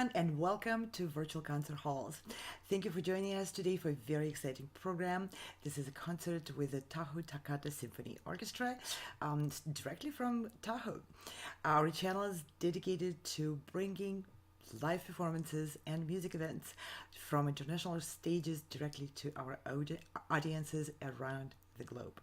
everyone, and welcome to Virtual Concert Halls. Thank you for joining us today for a very exciting program. This is a concert with the Tahoe Symphony Orchestra, directly from Tahoe. Our channel is dedicated to bringing live performances and music events from international stages directly to our audiences around the globe.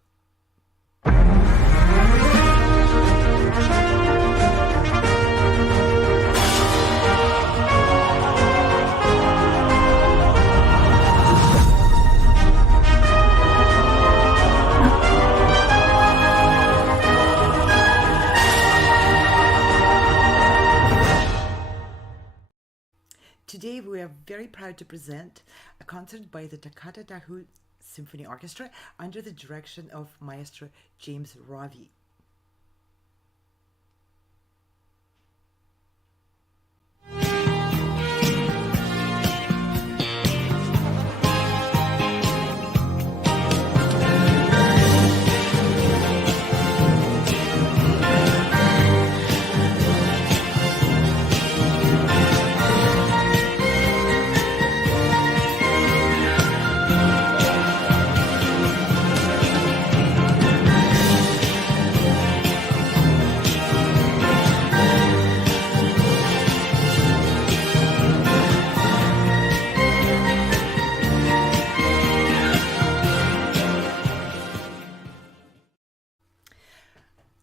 Today we are very proud to present a concert by the Tahoe Symphony Orchestra under the direction of Maestro James Rawie.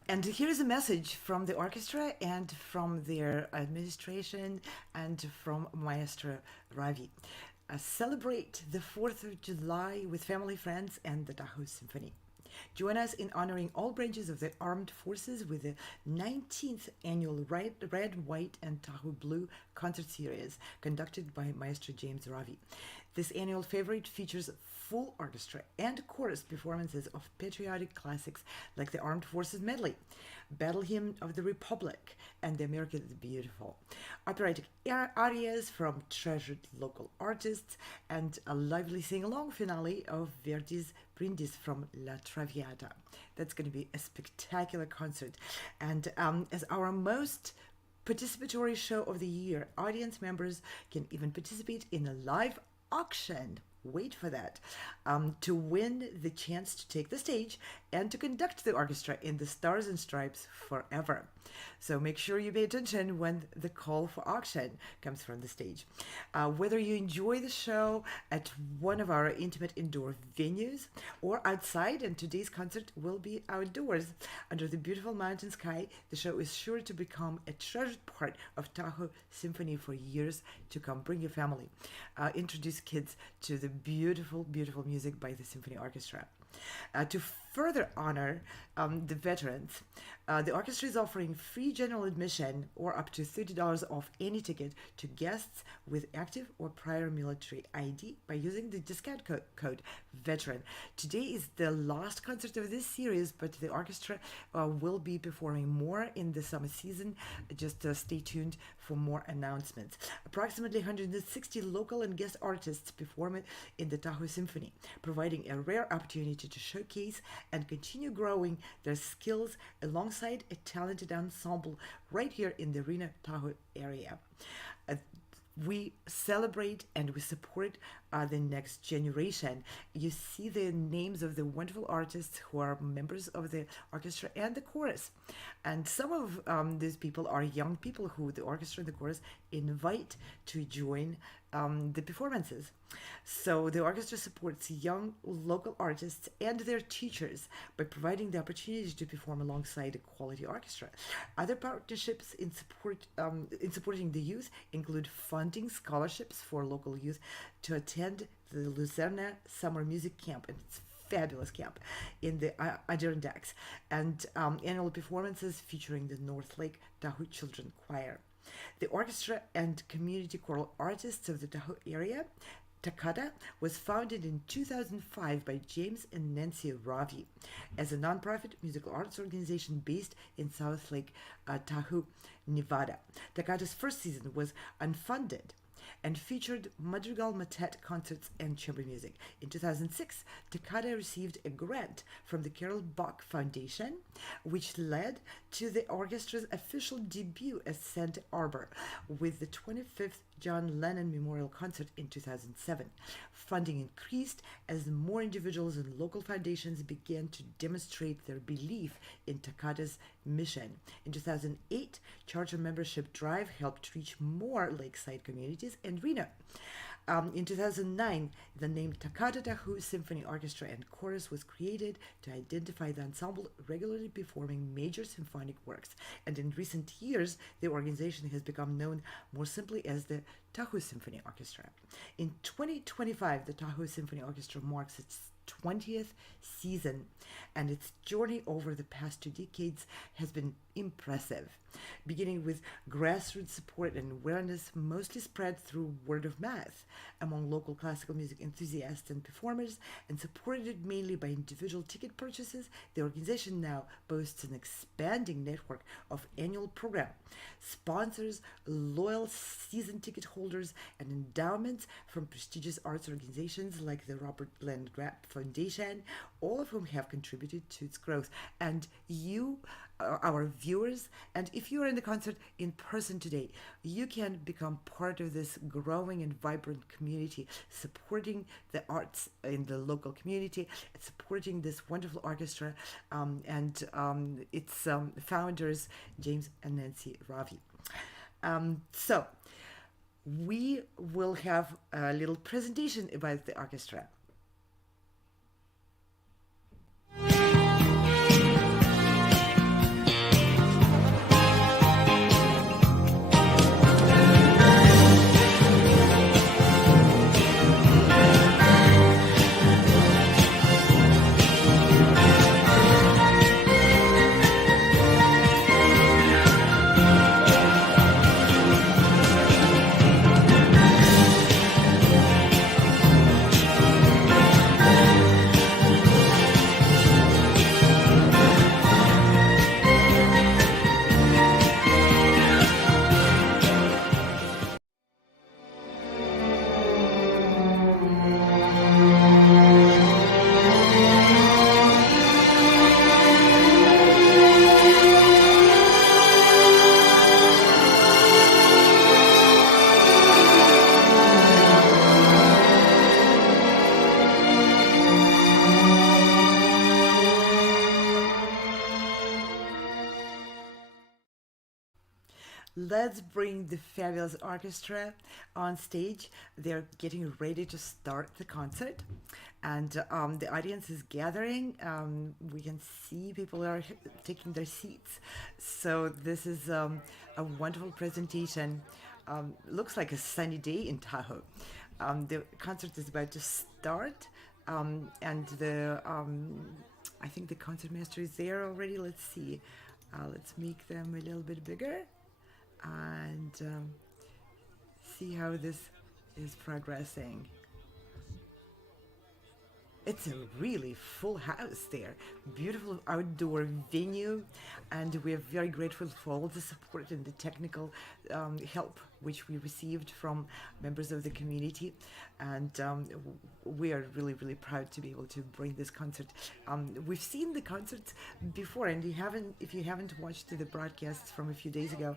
And here is a message from the orchestra and from their administration and from Maestro Rawie. Celebrate the 4th of July with family, friends, and the Tahoe Symphony. Join us in honoring all branches of the Armed Forces with the 19th annual Red, White, and Tahoe Blue concert series conducted by Maestro James Rawie. This annual favorite features full orchestra and chorus performances of patriotic classics like the Armed Forces Medley, Battle Hymn of the Republic, and the America the Beautiful, operatic arias from treasured local artists, and a lively sing-along finale of Verdi's Brindisi from La Traviata. That's going to be a spectacular concert. And as our most participatory show of the year, audience members can even participate in a live auction. Wait for that, to win the chance to take the stage and to conduct the orchestra in the Stars and Stripes forever. So make sure you pay attention when the call for auction comes from the stage. Whether you enjoy the show at one of our intimate indoor venues or outside, and today's concert will be outdoors under the beautiful mountain sky, the show is sure to become a treasured part of Tahoe Symphony for years to come. Bring your family. Introduce kids to the beautiful, beautiful music by the Symphony Orchestra. To further honor the veterans, the orchestra is offering free general admission or up to $30 off any ticket to guests with active or prior military ID by using the discount code VETERAN. Today is the last concert of this series, but the orchestra will be performing more in the summer season. Just stay tuned for more announcements. Approximately 160 local and guest artists perform in the Tahoe Symphony, providing a rare opportunity to showcase and continue growing their skills alongside a talented ensemble right here in the Reno Tahoe area. We celebrate and we support the next generation. You see the names of the wonderful artists who are members of the orchestra and the chorus. And some of these people are young people who the orchestra and the chorus invite to join the performances. So the orchestra supports young local artists and their teachers by providing the opportunity to perform alongside a quality orchestra. Other partnerships in supporting the youth include funding scholarships for local youth to attend the Luzerna Summer Music Camp, and it's fabulous camp in the Adirondacks, and annual performances featuring the North Lake Tahoe Children Choir. The orchestra and community choral artists of the Tahoe area, Toccata, was founded in 2005 by James and Nancy Rawie as a nonprofit musical arts organization based in South Lake Tahoe, Nevada. Toccata's first season was unfunded and featured madrigal, motet, concerts, and chamber music. In 2006, Toccata received a grant from the Carol Bach Foundation, which led to the orchestra's official debut at Santa Arbor with the 25th John Lennon Memorial Concert in 2007. Funding increased as more individuals and local foundations began to demonstrate their belief in Toccata's mission. In 2008, charter membership drive helped reach more lakeside communities and Reno. In 2009, the name Toccata Tahoe Symphony Orchestra and Chorus was created to identify the ensemble regularly performing major symphonic works, and in recent years, the organization has become known more simply as the Tahoe Symphony Orchestra. In 2025, the Tahoe Symphony Orchestra marks its 20th season, and its journey over the past 2 decades has been impressive, beginning with grassroots support and awareness mostly spread through word of mouth among local classical music enthusiasts and performers, and supported mainly by individual ticket purchases. The organization now boasts an expanding network of annual program sponsors, loyal season ticket holders, and endowments from prestigious arts organizations like the Robert Landgraf Foundation, all of whom have contributed to its growth. And you, our viewers, and if you are in the concert in person today, you can become part of this growing and vibrant community, supporting the arts in the local community, supporting this wonderful orchestra and its founders, James and Nancy Rawie. So we will have a little presentation about the orchestra. Let's bring the fabulous orchestra on stage. They're getting ready to start the concert, and the audience is gathering. We can see people are taking their seats. So this is a wonderful presentation. Looks like a sunny day in Tahoe. The concert is about to start, and I think the concertmaster is there already. Let's see. Let's make them a little bit bigger and see how this is progressing. It's a really full house there. Beautiful outdoor venue, and we are very grateful for all the support and the technical help which we received from members of the community. And we are really, really proud to be able to bring this concert. We've seen the concerts before, and if you haven't watched the broadcasts from a few days ago,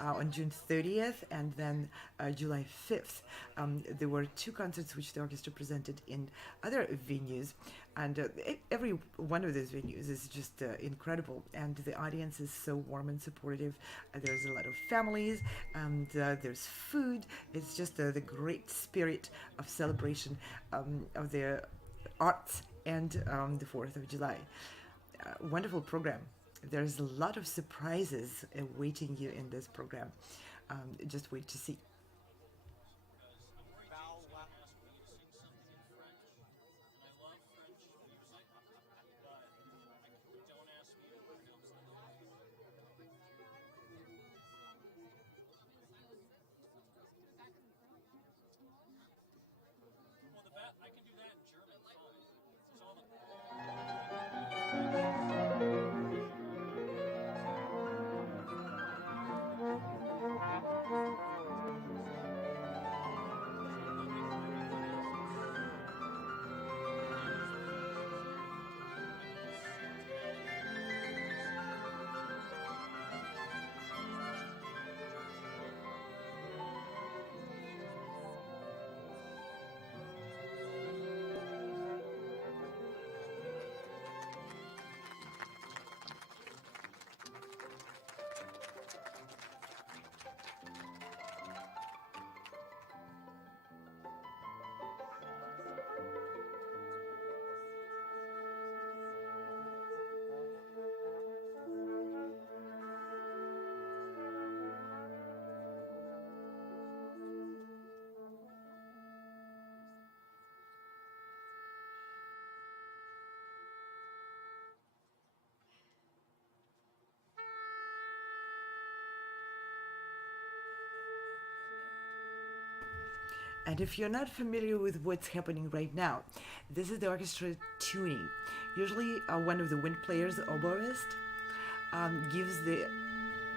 on June 30th and then July 5th, there were 2 concerts which the orchestra presented in other venues. And every one of those venues is just incredible, and the audience is so warm and supportive. There's a lot of families, and there's food. It's just the great spirit of celebration of the arts and the 4th of July. Wonderful program. There's a lot of surprises awaiting you in this program. Just wait to see. And if you're not familiar with what's happening right now, this is the orchestra tuning. Usually one of the wind players, the oboist, gives the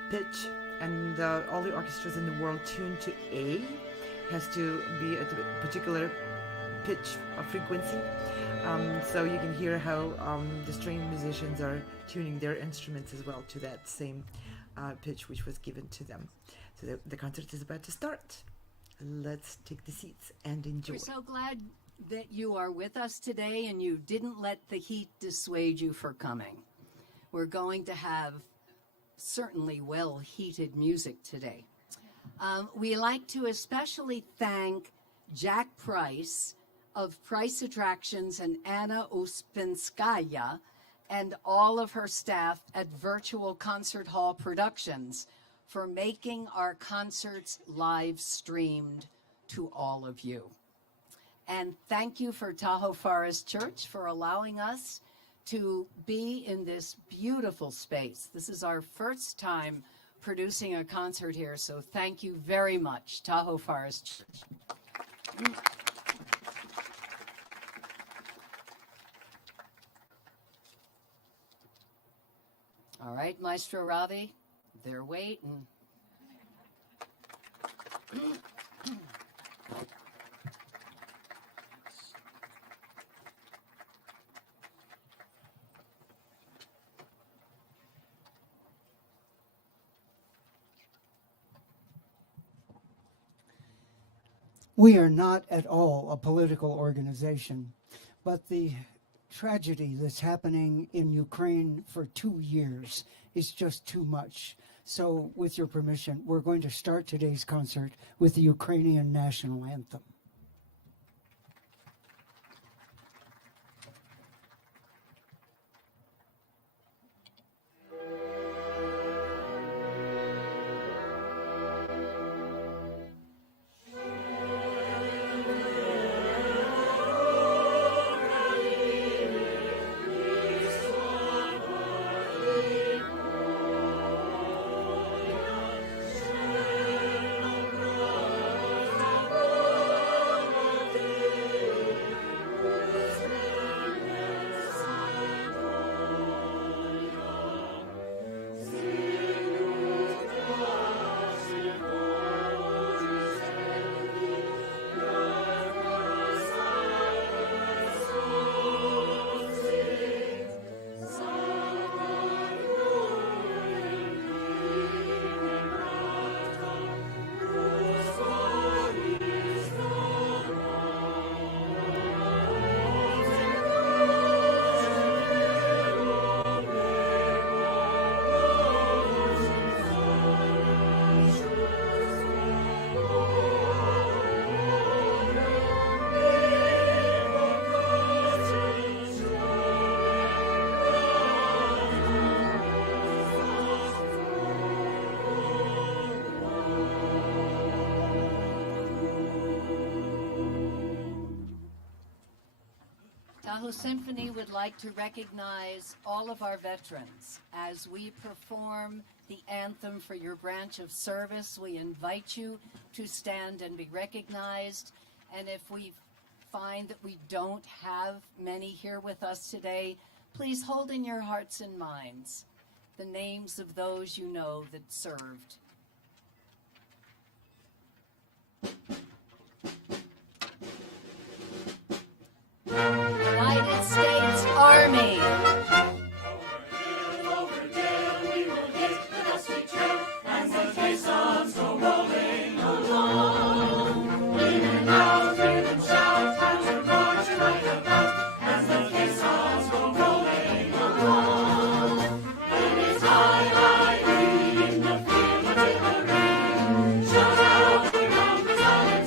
pitch, and all the orchestras in the world tune to A, has to be at a particular pitch of frequency. So you can hear how the string musicians are tuning their instruments as well to that same pitch which was given to them. So the concert is about to start. Let's take the seats and enjoy. We're so glad that you are with us today and you didn't let the heat dissuade you for coming. We're going to have certainly well-heated music today. We like to especially thank Jack Price of Price Attractions and Anna Uspinskaya and all of her staff at Virtual Concert Hall Productions for making our concerts live streamed to all of you. And thank you for Tahoe Forest Church for allowing us to be in this beautiful space. This is our first time producing a concert here, so thank you very much, Tahoe Forest Church. All right, Maestro Rawie, they're waiting. We are not at all a political organization, but the tragedy that's happening in Ukraine for 2 years is just too much. So with your permission, we're going to start today's concert with the Ukrainian national anthem. Tahoe Symphony would like to recognize all of our veterans. As we perform the anthem for your branch of service, we invite you to stand and be recognized. And if we find that we don't have many here with us today, please hold in your hearts and minds the names of those you know that served. United States Army. Over hill, we will hit the dusty trail as the caissons go rolling along. In and out, rhythm shout, as we march right about, as the caissons go rolling along. It is high, high, in the field of artillery. Shout out the numbers on the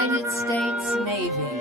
United States Navy.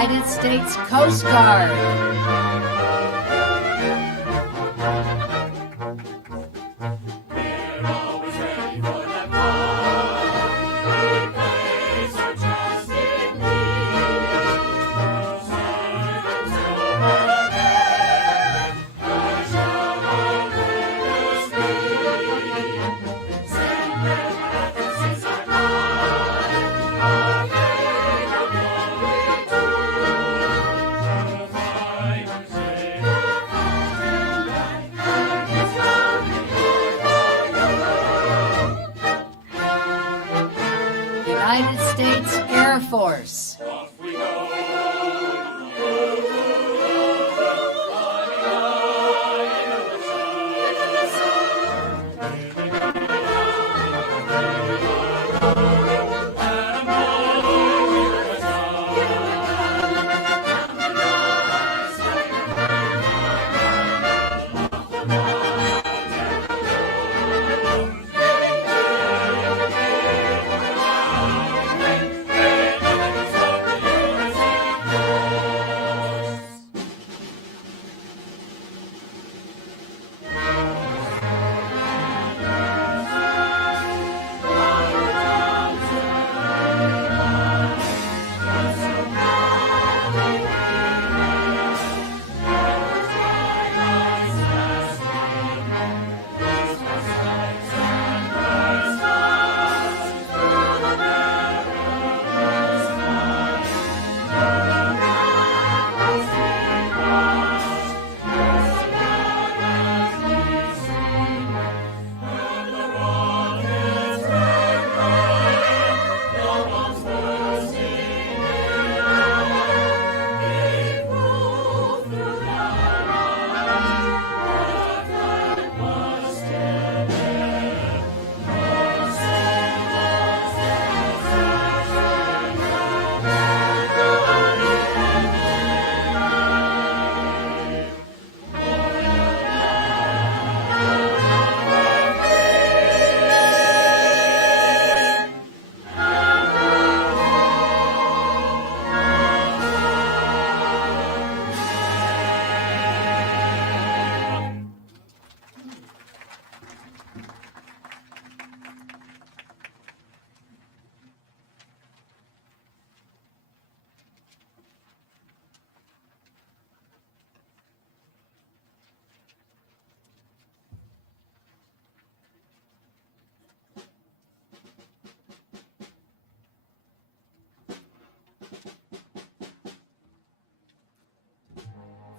United States Coast Guard. United States Air Force.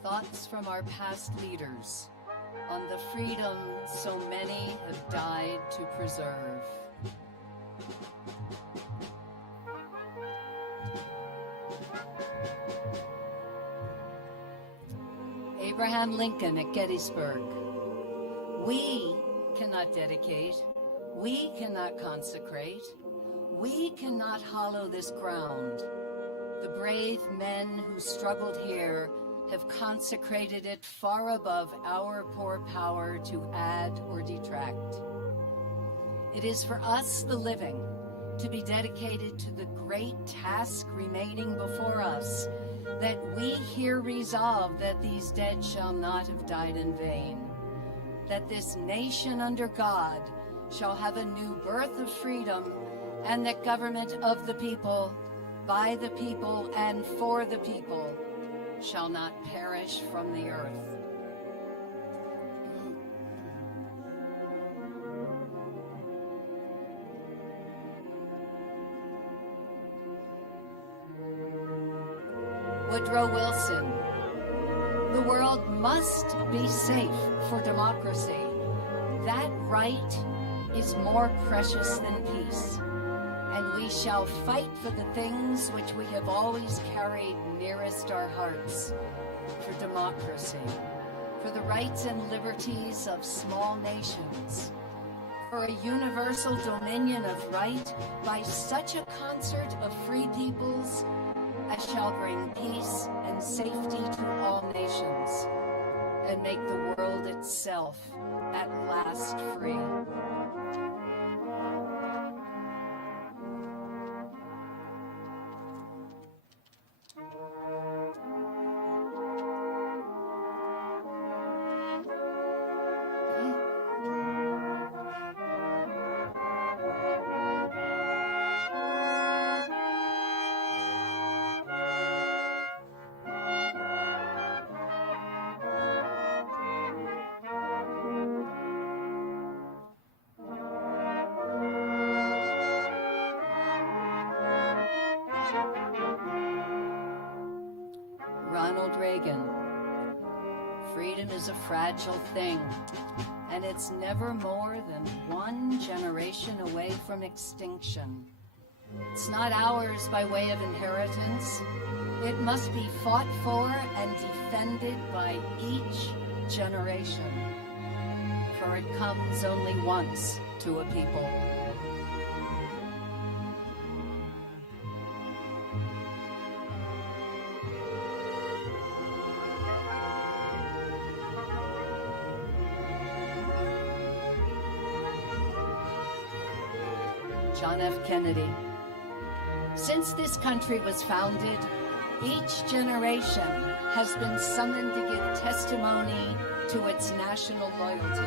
Thoughts from our past leaders on the freedom so many have died to preserve. Abraham Lincoln at Gettysburg. We cannot dedicate, we cannot consecrate, we cannot hallow this ground. The brave men who struggled here have consecrated it far above our poor power to add or detract. It is for us, the living, to be dedicated to the great task remaining before us, that we here resolve that these dead shall not have died in vain, that this nation under God shall have a new birth of freedom, and that government of the people, by the people, and for the people shall not perish from the earth. Woodrow Wilson. The world must be safe for democracy. That right is more precious than peace, and we shall fight for the things which we have always carried nearest our hearts, for democracy, for the rights and liberties of small nations, for a universal dominion of right by such a concert of free peoples as shall bring peace and safety to all nations, and make the world itself at last free. Freedom is a fragile thing, and it's never more than one generation away from extinction. It's not ours by way of inheritance. It must be fought for and defended by each generation, for it comes only once to a people. John F. Kennedy. Since this country was founded, each generation has been summoned to give testimony to its national loyalty.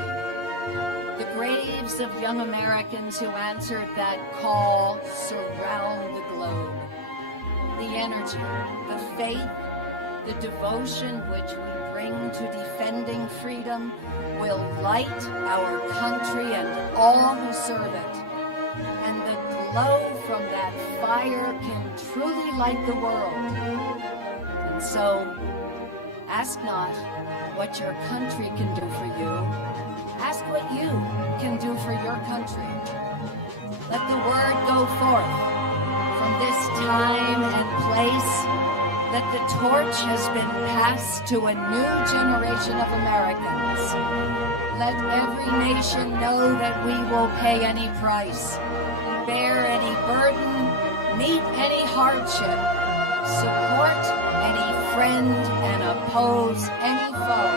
The graves of young Americans who answered that call surround the globe. The energy, the faith, the devotion which we bring to defending freedom will light our country and all who serve it. And the glow from that fire can truly light the world. And so, ask not what your country can do for you. Ask what you can do for your country. Let the word go forth from this time and place that the torch has been passed to a new generation of Americans. Let every nation know that we will pay any price, bear any burden, meet any hardship, support any friend, and oppose any foe,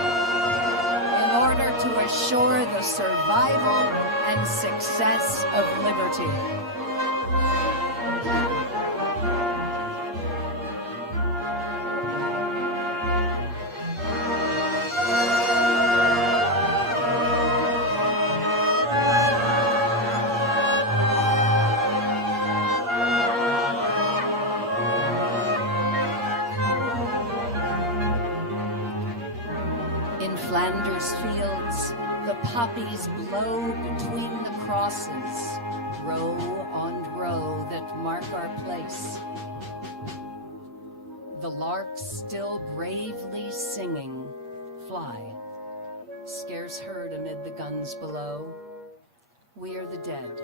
in order to assure the survival and success of liberty. Fields, the poppies blow between the crosses, row on row that mark our place. The larks still bravely singing fly, scarce heard amid the guns below. We are the dead.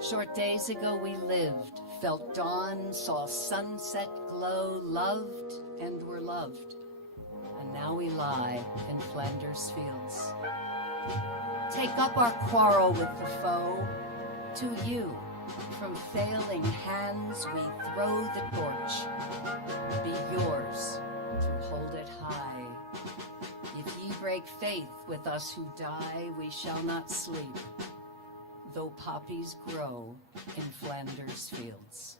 Short days ago we lived, felt dawn, saw sunset glow, loved and were loved. And now we lie in Flanders fields. Take up our quarrel with the foe. To you, from failing hands, we throw the torch. Be yours to hold it high. If ye break faith with us who die, we shall not sleep, though poppies grow in Flanders fields.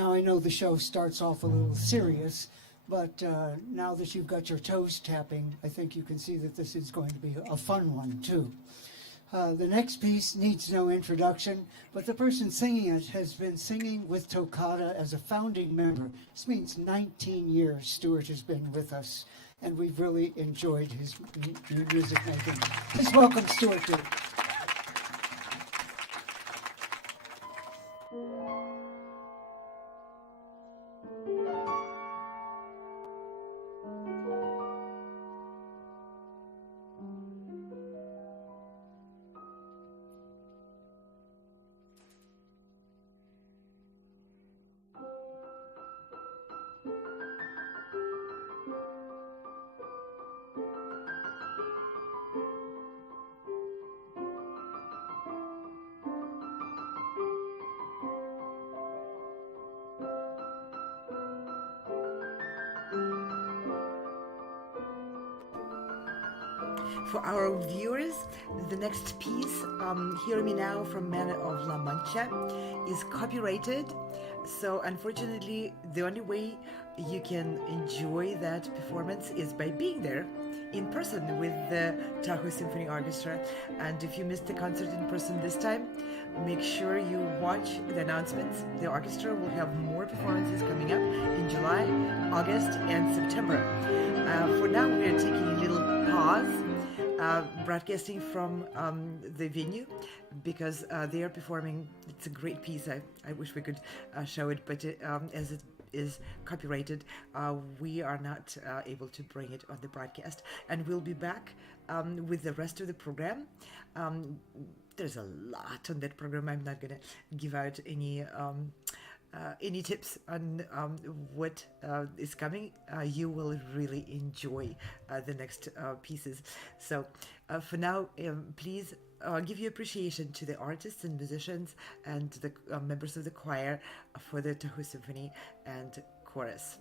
Now I know the show starts off a little serious, but now that you've got your toes tapping, I think you can see that this is going to be a fun one too. The next piece needs no introduction, but the person singing it has been singing with Toccata as a founding member. This means 19 years Stuart has been with us, and we've really enjoyed his music making. Please welcome Stuart Group. For our viewers, the next piece, Hear Me Now from Man of La Mancha, is copyrighted. So unfortunately, the only way you can enjoy that performance is by being there in person with the Tahoe Symphony Orchestra. And if you missed the concert in person this time, make sure you watch the announcements. The orchestra will have more performances coming up in July, August, and September. For now, we are taking a little pause, broadcasting from the venue, because they are performing. It's a great piece. I wish we could show it, but as it is copyrighted, we are not able to bring it on the broadcast. And we'll be back with the rest of the program. There's a lot on that program. I'm not going to give out any tips on what is coming. You will really enjoy the next pieces. So for now, please give your appreciation to the artists and musicians and the members of the choir for the Tahoe Symphony and chorus.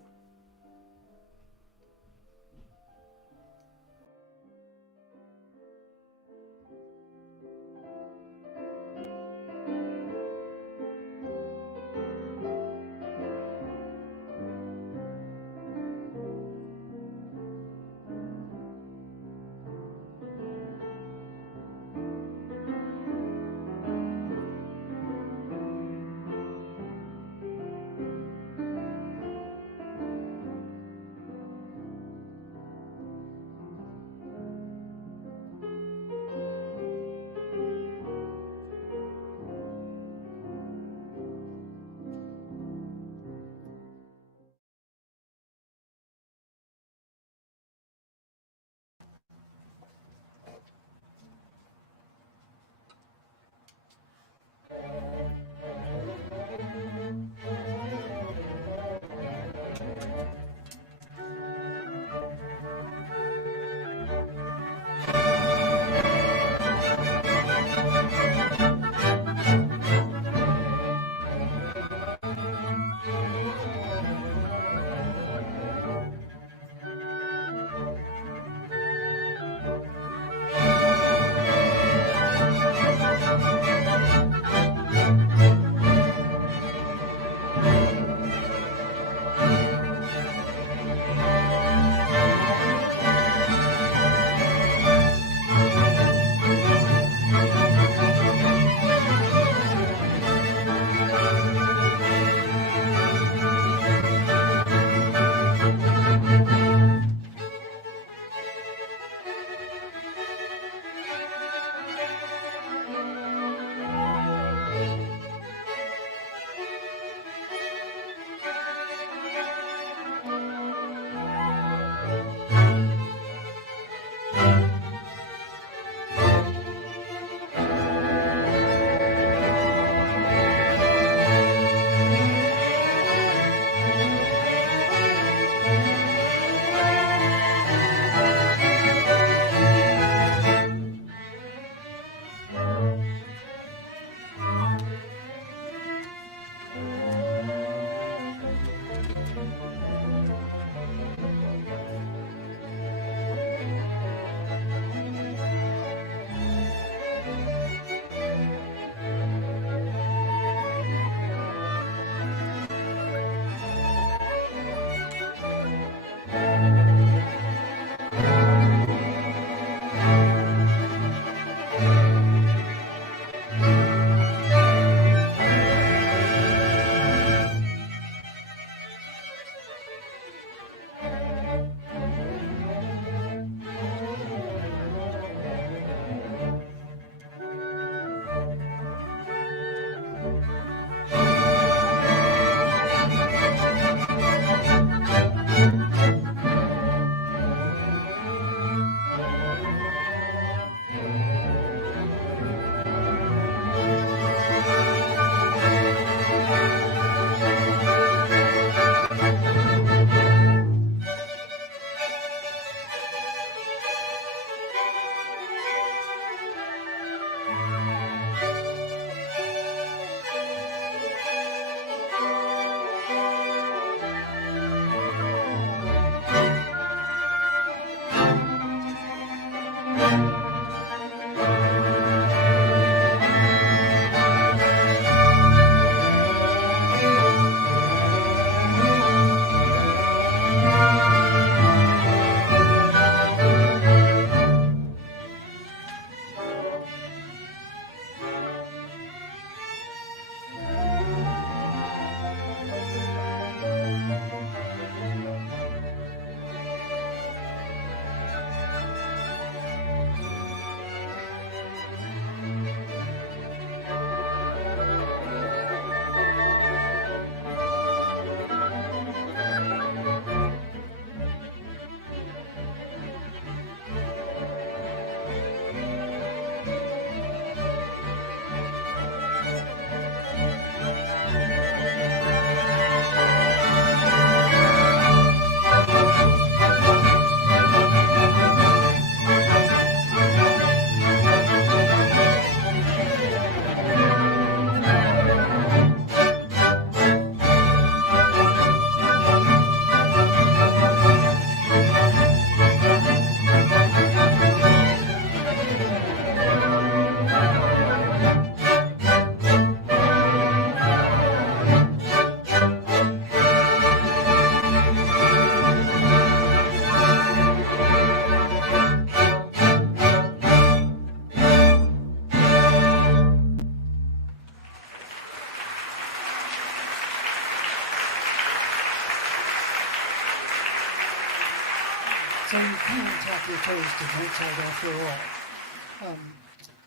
tap your toes to Mozart after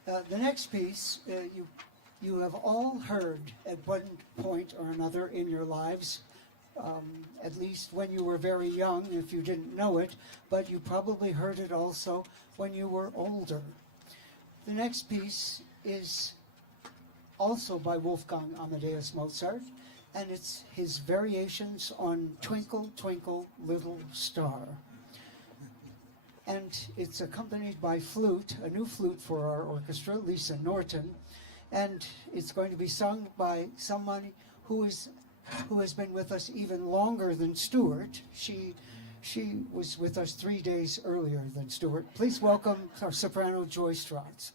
all. The next piece, you have all heard at one point or another in your lives, at least when you were very young, if you didn't know it, but you probably heard it also when you were older. The next piece is also by Wolfgang Amadeus Mozart, and it's his variations on Twinkle, Twinkle, Little Star. And it's accompanied by flute, a new flute for our orchestra, Lisa Norton, and it's going to be sung by someone who has been with us even longer than Stuart. She was with us 3 days earlier than Stuart. Please welcome our soprano, Joy Strotz.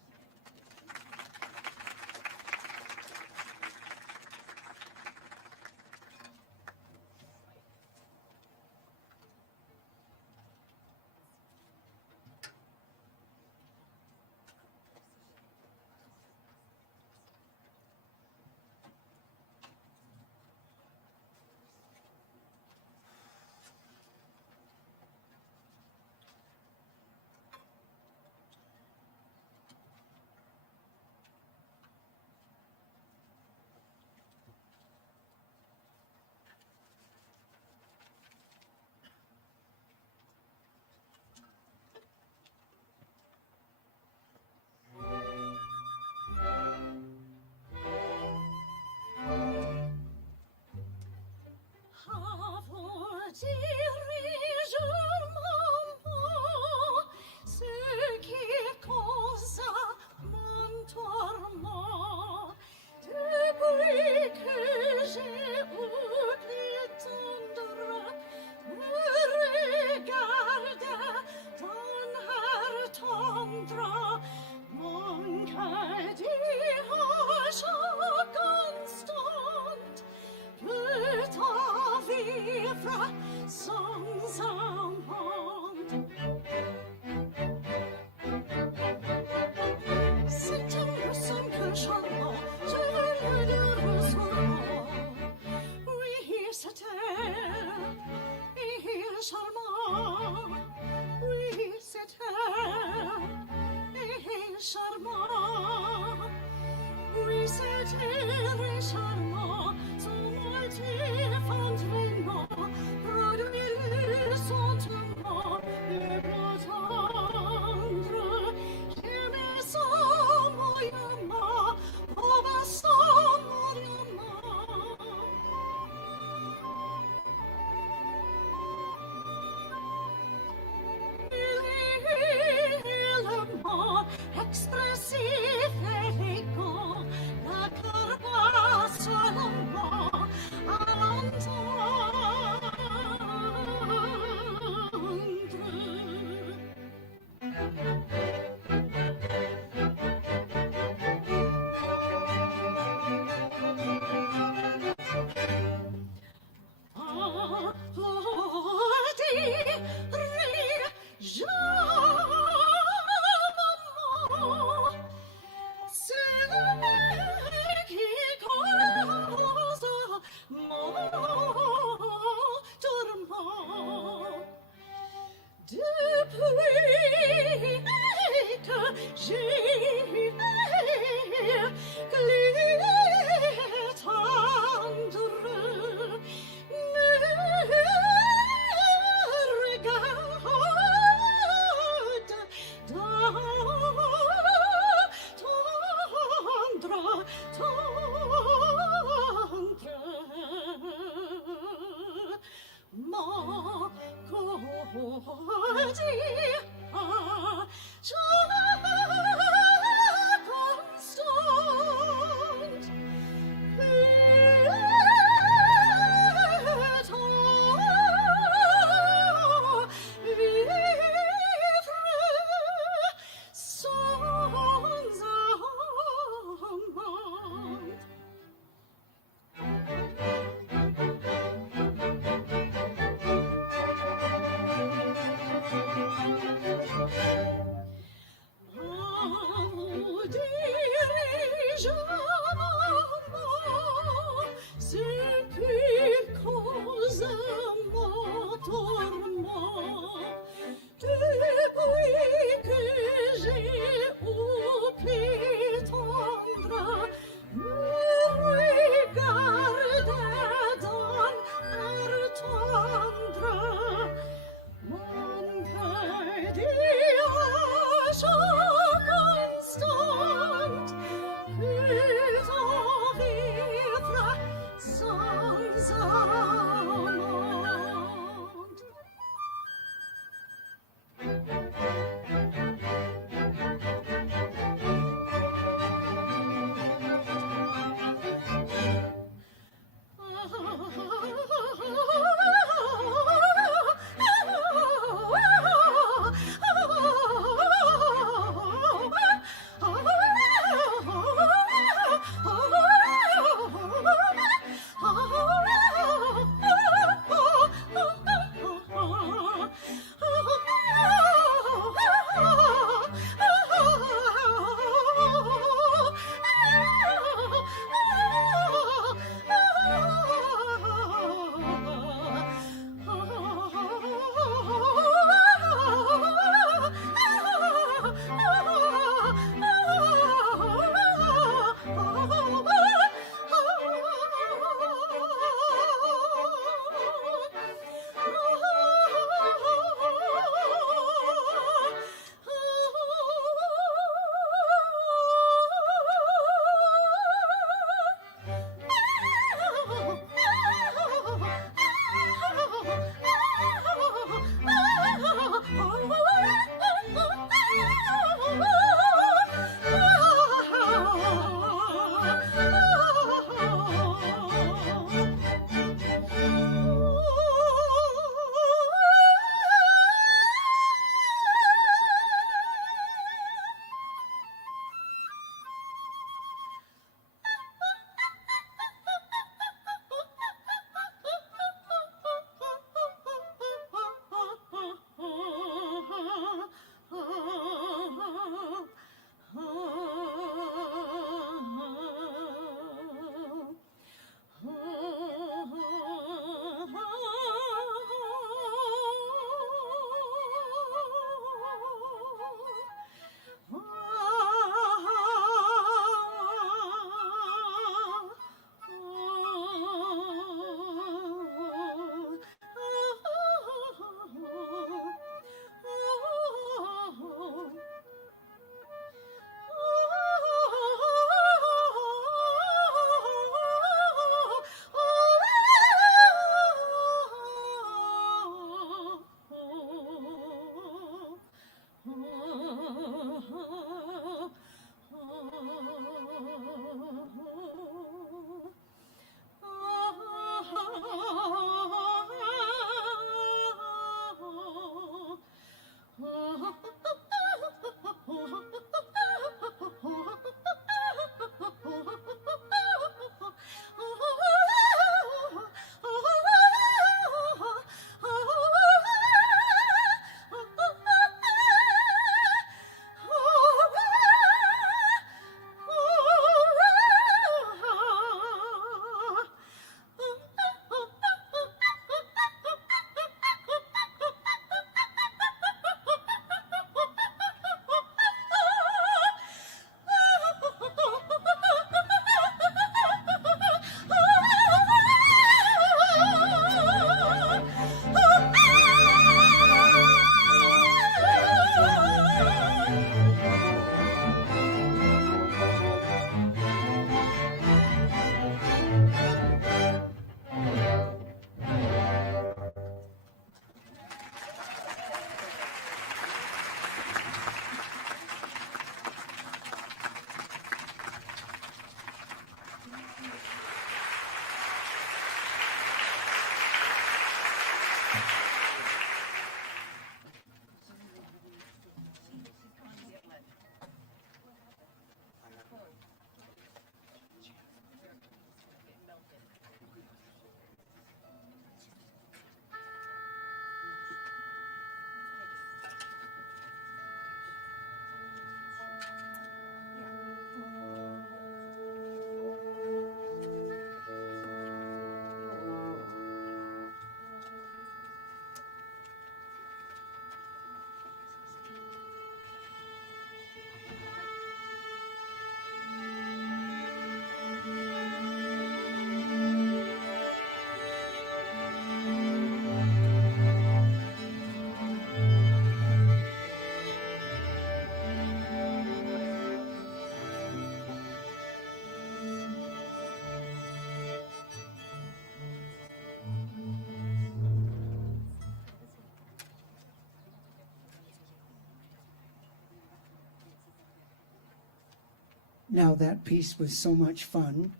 Now that piece was so much fun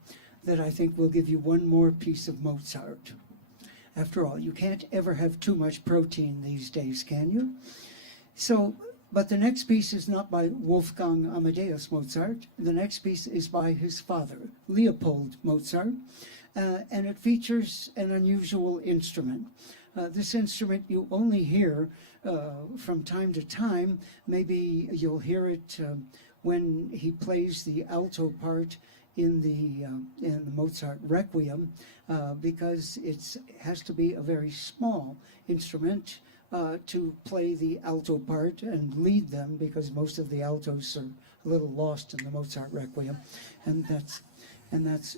that I think we'll give you one more piece of Mozart. After all, you can't ever have too much protein these days, can you? So, but the next piece is not by Wolfgang Amadeus Mozart. The next piece is by his father, Leopold Mozart, and it features an unusual instrument. This instrument you only hear from time to time. Maybe you'll hear it when he plays the alto part in the Mozart Requiem, because it has to be a very small instrument to play the alto part and lead them, because most of the altos are a little lost in the Mozart Requiem, and that's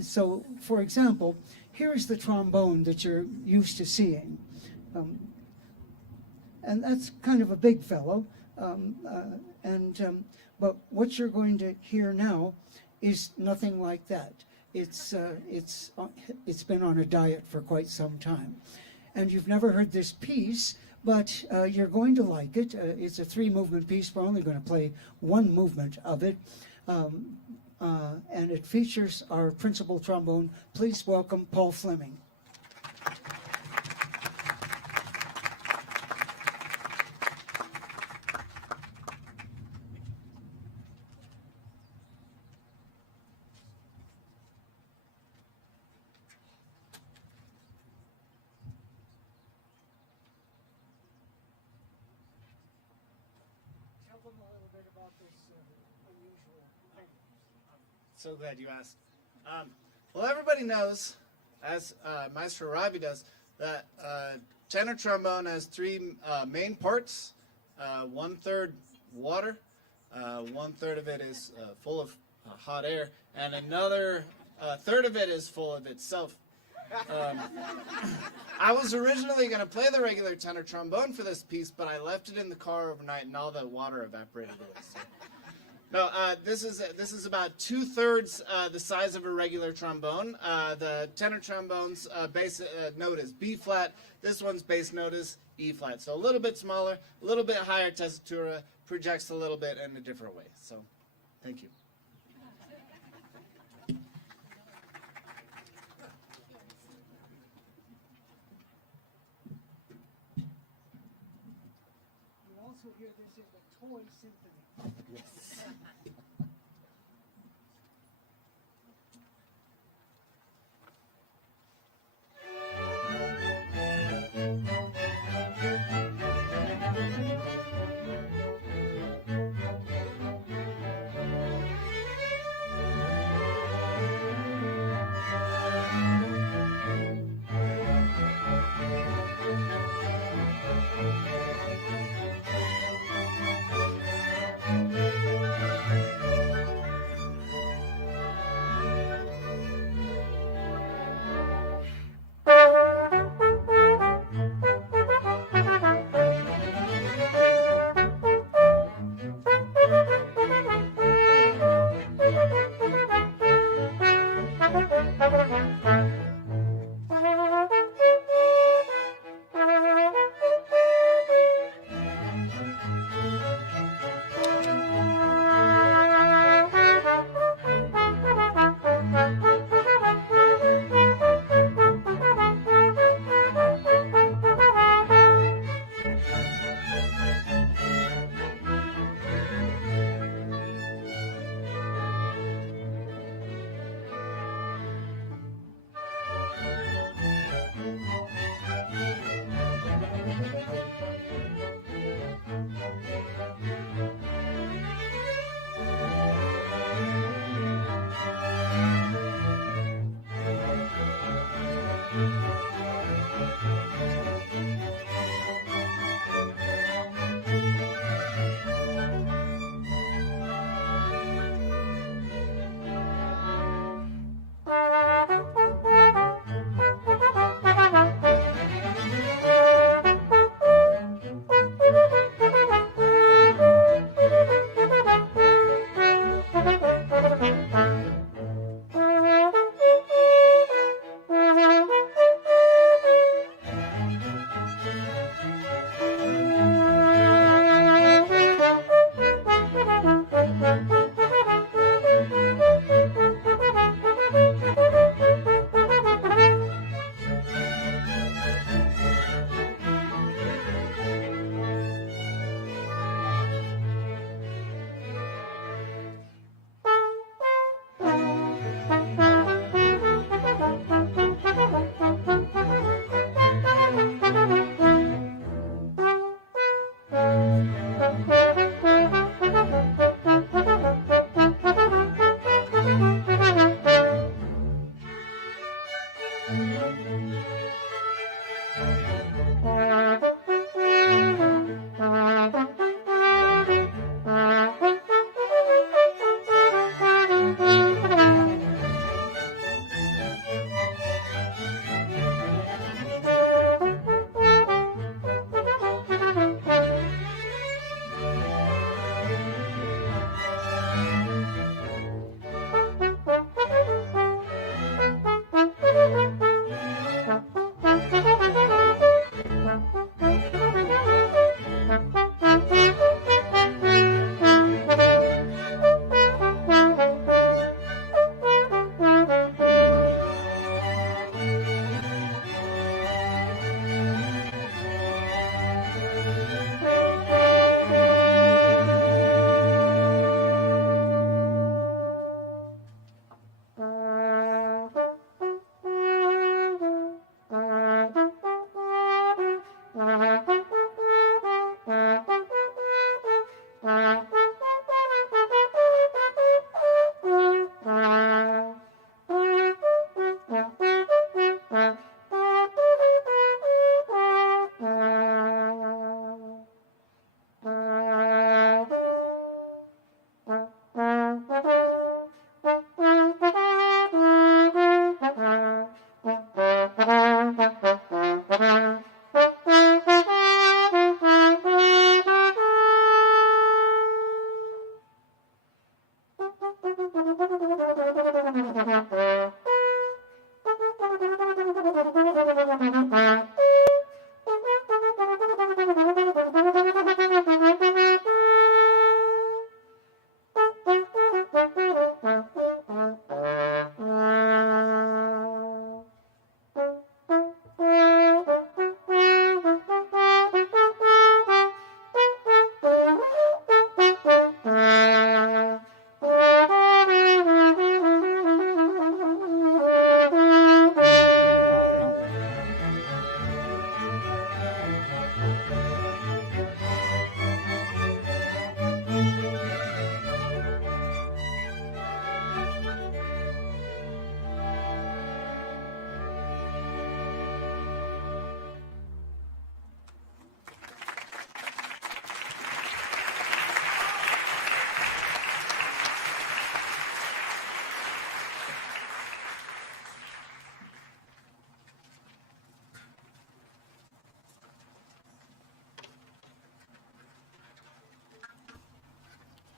so. For example, here is the trombone that you're used to seeing, and that's kind of a big fellow, but what you're going to hear now is nothing like that. It's been on a diet for quite some time, and you've never heard this piece, but you're going to like it. It's a 3-movement piece. We're only going to play one movement of it, and it features our principal trombone. Please welcome Paul Fleming. So glad you asked. Well, everybody knows, as Maestro Rawie does, that tenor trombone has 3 main parts. 1/3 water, 1/3 of it is full of hot air, and another third of it is full of itself. I was originally going to play the regular tenor trombone for this piece, but I left it in the car overnight, and all the water evaporated away. So. No, this is about 2/3 the size of a regular trombone. The tenor trombone's bass note is B flat. This one's bass note is E flat. So a little bit smaller, a little bit higher tessitura, projects a little bit in a different way. So thank you. You also hear this in the Tahoe Symphony. Yes.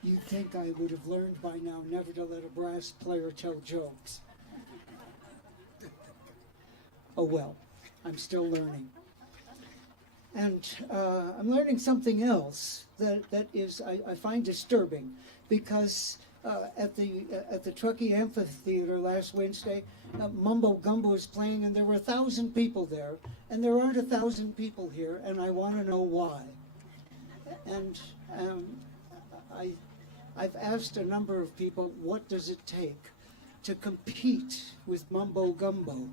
You'd think I would have learned by now never to let a brass player tell jokes. Oh well, I'm still learning. And I'm learning something else that is I find disturbing, because at the Truckee Amphitheater last Wednesday, Mumbo Gumbo was playing, and there were 1,000 people there, and there aren't 1,000 people here, and I want to know why. And I've asked a number of people, what does it take to compete with Mumbo Gumbo?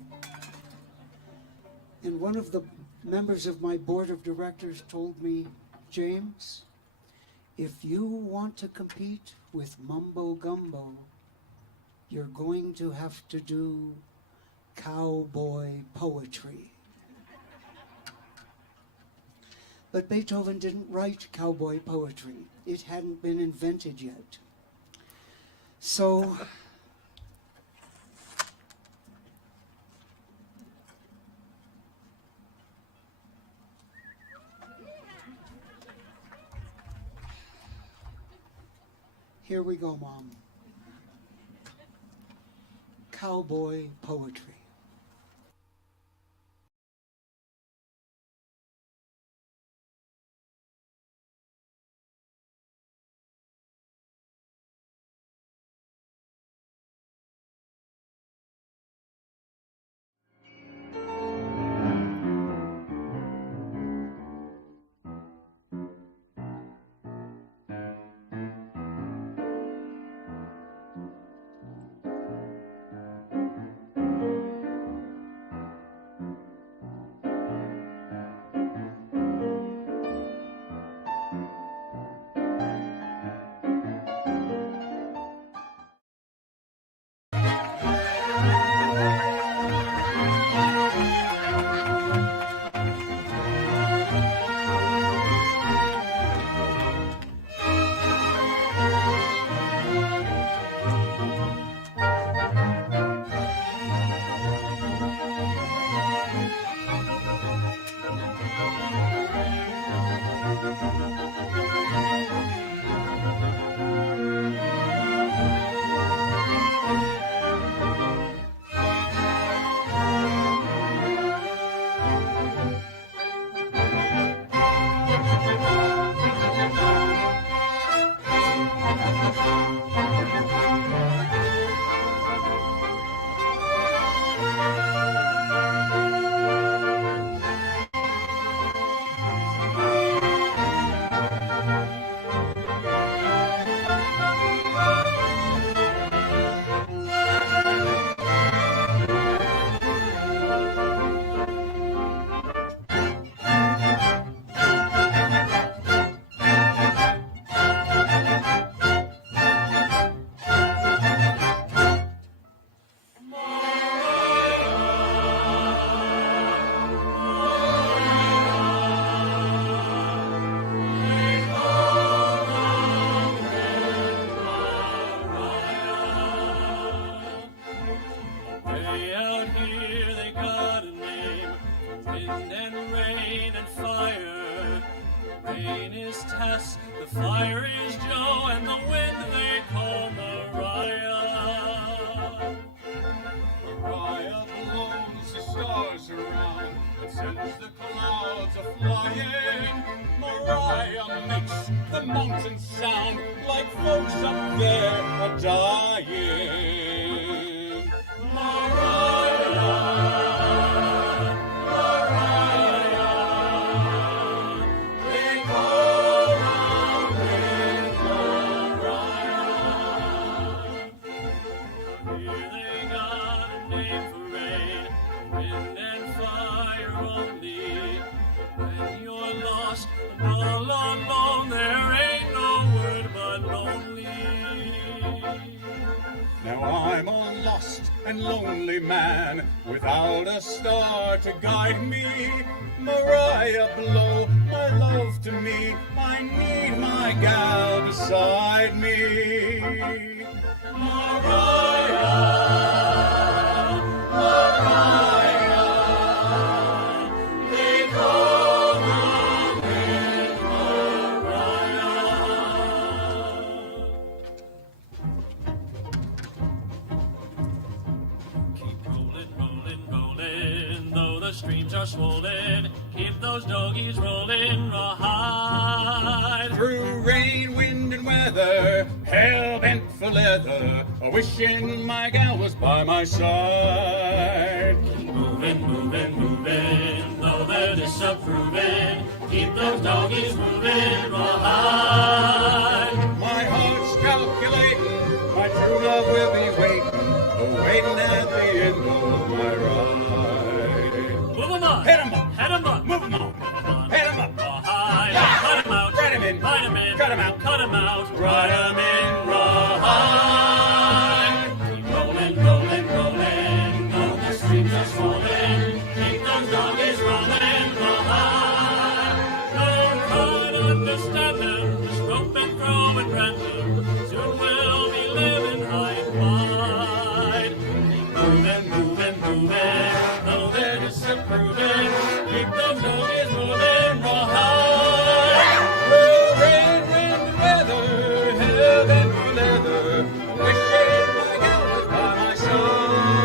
And one of the members of my board of directors told me, James, if you want to compete with Mumbo Gumbo, you're going to have to do cowboy poetry. But Beethoven didn't write cowboy poetry. It hadn't been invented yet. So here we go, Mom. Cowboy poetry. Mariah makes the mountains sound like folks up there are dying. Mariah, Mariah, they go round with Mariah. Here they got a name for rain, wind and fire only. When you're lost and all alone, there ain't no word but lonely. Now I'm a lost and lonely man, without a star to guide me. Mariah, blow my love to me, I need my gal beside me. Mariah, Mariah, they call on with Mariah. streams are swollen. Keep those doggies rolling, rawhide. Through rain, wind, and weather, hell-bent for leather, wishing my gal was by my side. Moving, moving, moving, though they're disapproving. Keep those doggies moving, rawhide. My heart's calculating, my true love will be waiting at the end of my ride. Move 'em on, Hit 'em up, head 'em up, move 'em on, hit 'em up, rawhide. Cut 'em out, ride 'em in, bite 'em in, cut 'em out, cut 'em out, ride 'em in, rawhide. Keep rolling, rolling, rolling, though the streams are swollen. Keep those doggies rolling, rawhide. Don't try to understand them, just rope and throw at random. Soon we'll be living high and wide. Keep moving, moving, moving, though they're disapproving. Keep those doggies moving, rawhide. through rain, wind, and weather, hell-bent for leather, wishing my gal was by my side.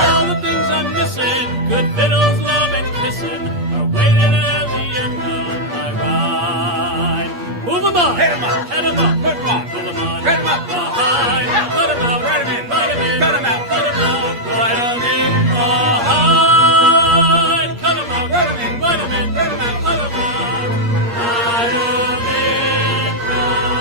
All the things I'm missing, good fiddles, love, and kissing, are waiting at the end of my ride. Move 'em on, Hit 'em up, head 'em up, move 'em on, move 'em on, cut 'em up, rawhide. Cut 'em out, ride 'em in, bite 'em in, cut 'em out, cut 'em out, ride 'em in, rawhide. Cut 'em out, Ride 'em in, bite 'em in, cut 'em out, cut 'em out, ride 'em in, rawhide.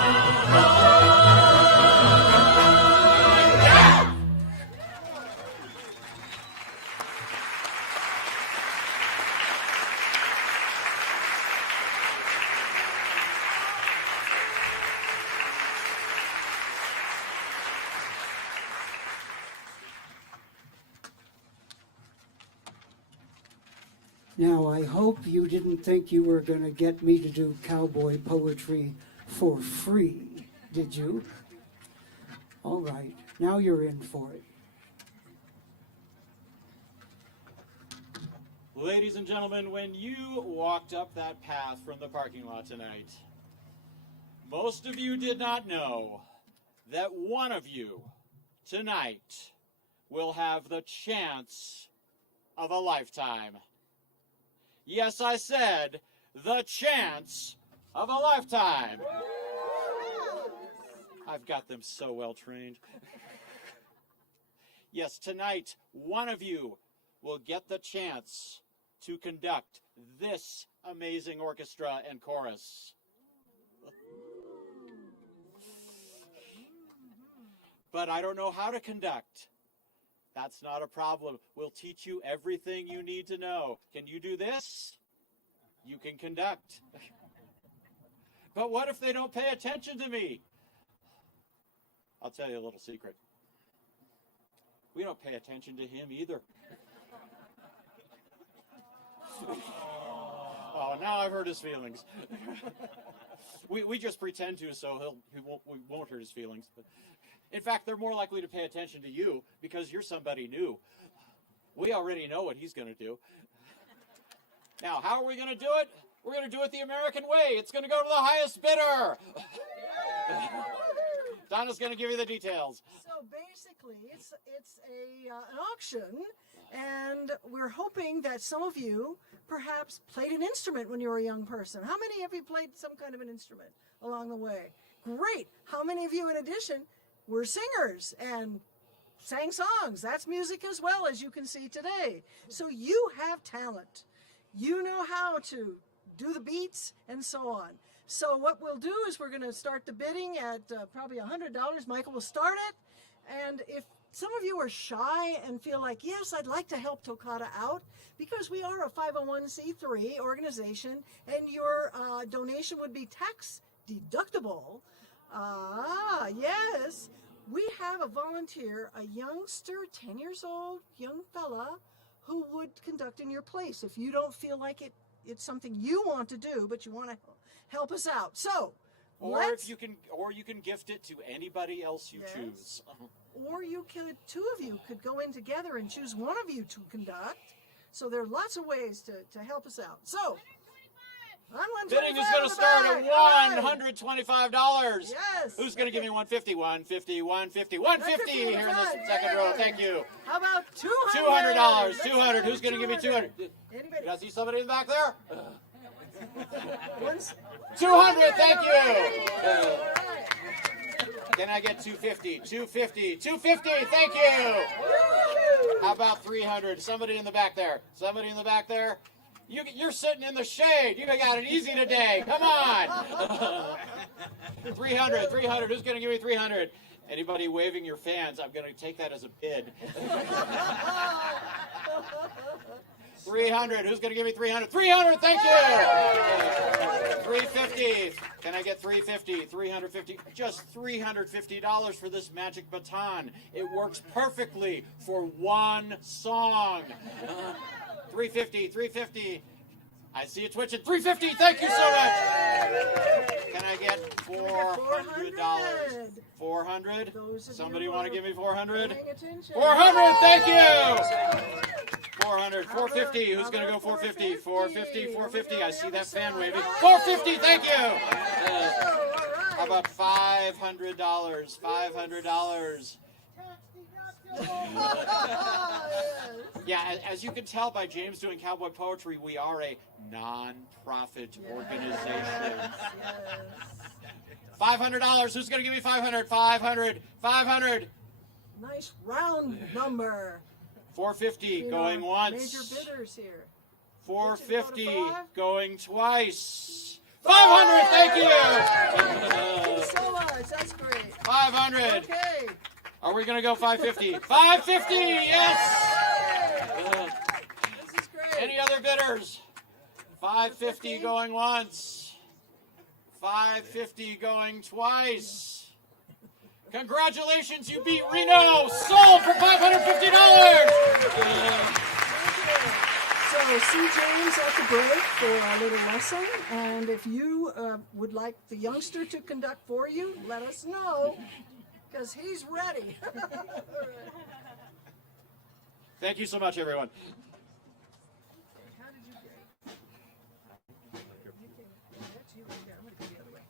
Now, I hope you didn't think you were going to get me to do cowboy poetry for free, did you? All right, now you're in for it. Ladies and gentlemen, when you walked up that path from the parking lot tonight, most of you did not know that one of you tonight will have the chance of a lifetime. Yes, I said the chance of a lifetime. I've got them so well trained. Yes, tonight, one of you will get the chance to conduct this amazing orchestra and chorus. But I don't know how to conduct. That's not a problem. We'll teach you everything you need to know. Can you do this? You can conduct. But what if they don't pay attention to me? I'll tell you a little secret. We don't pay attention to him either. Oh, now I've hurt his feelings. we just pretend to, so we won't hurt his feelings. But in fact, they're more likely to pay attention to you because you're somebody new. We already know what he's going to do. Now, how are we going to do it? We're going to do it the American way. It's going to go to the highest bidder. Donna's going to give you the details. So basically, it's an auction, and we're hoping that some of you perhaps played an instrument when you were a young person. How many of you played some kind of an instrument along the way? Great. How many of you, in addition, were singers and sang songs? That's music as well, as you can see today. So you have talent. You know how to do the beats and so on. So what we'll do is we're going to start the bidding at probably $100. Michael will start it. And if some of you are shy and feel like, yes, I'd like to help Toccata out, because we are a 501c3 organization, and your donation would be tax deductible. Yes. We have a volunteer, a youngster, 10 years old, young fella, who would conduct in your place if you don't feel like it's something you want to do, but you want to help us out. So, or you can gift it to anybody else you choose. Or you could, two of you could go in together and choose one of you to conduct. So there are lots of ways to help us out. So, Bidding is going to start at $125. Yes. Who's going to give me 150? 150, 150, 150 here in the second row. Thank you. How about $200? $200. 200. Who's going to give me 200? Anybody? Did I see somebody in the back there? Once- 200. Thank you. All right. Can I get 250? 250. 250. Thank you. How about 300? Somebody in the back there. Somebody in the back there. You're sitting in the shade. You got it easy today. Come on. 300. 300. Who's going to give me 300? Anybody waving your fans? I'm going to take that as a bid. 300. Who's going to give me 300? 300. Thank you. 350. Can I get 350? 350. Just $350 for this magic baton. It works perfectly for one song. 350. 350. I see you twitching. 350. Thank you so much. Can I get $400? 400. Somebody want to give me 400? 400. Thank you. 400. 450. Who's going to go 450? 450. 450. I see that fan waving. 450. Thank you. How about $500? $500. Yeah, as you can tell by James doing cowboy poetry, we are a non-profit organization. $500. Who's going to give me 500? 500. 500. Nice round number. 450 going once. Major bidders here. 450 going twice. 500. Thank you. Thank you so much. That's great. 500. Okay. Are we going to go 550? 550. Yes. This is great. Any other bidders? 550 going once. 550 going twice. Congratulations, you beat Reno. Sold for $550. So see James at the break for a little lesson. And if you would like the youngster to conduct for you, let us know, because he's ready. Thank you so much, everyone. How did you grade? That's you right there. I'm going to go the other way.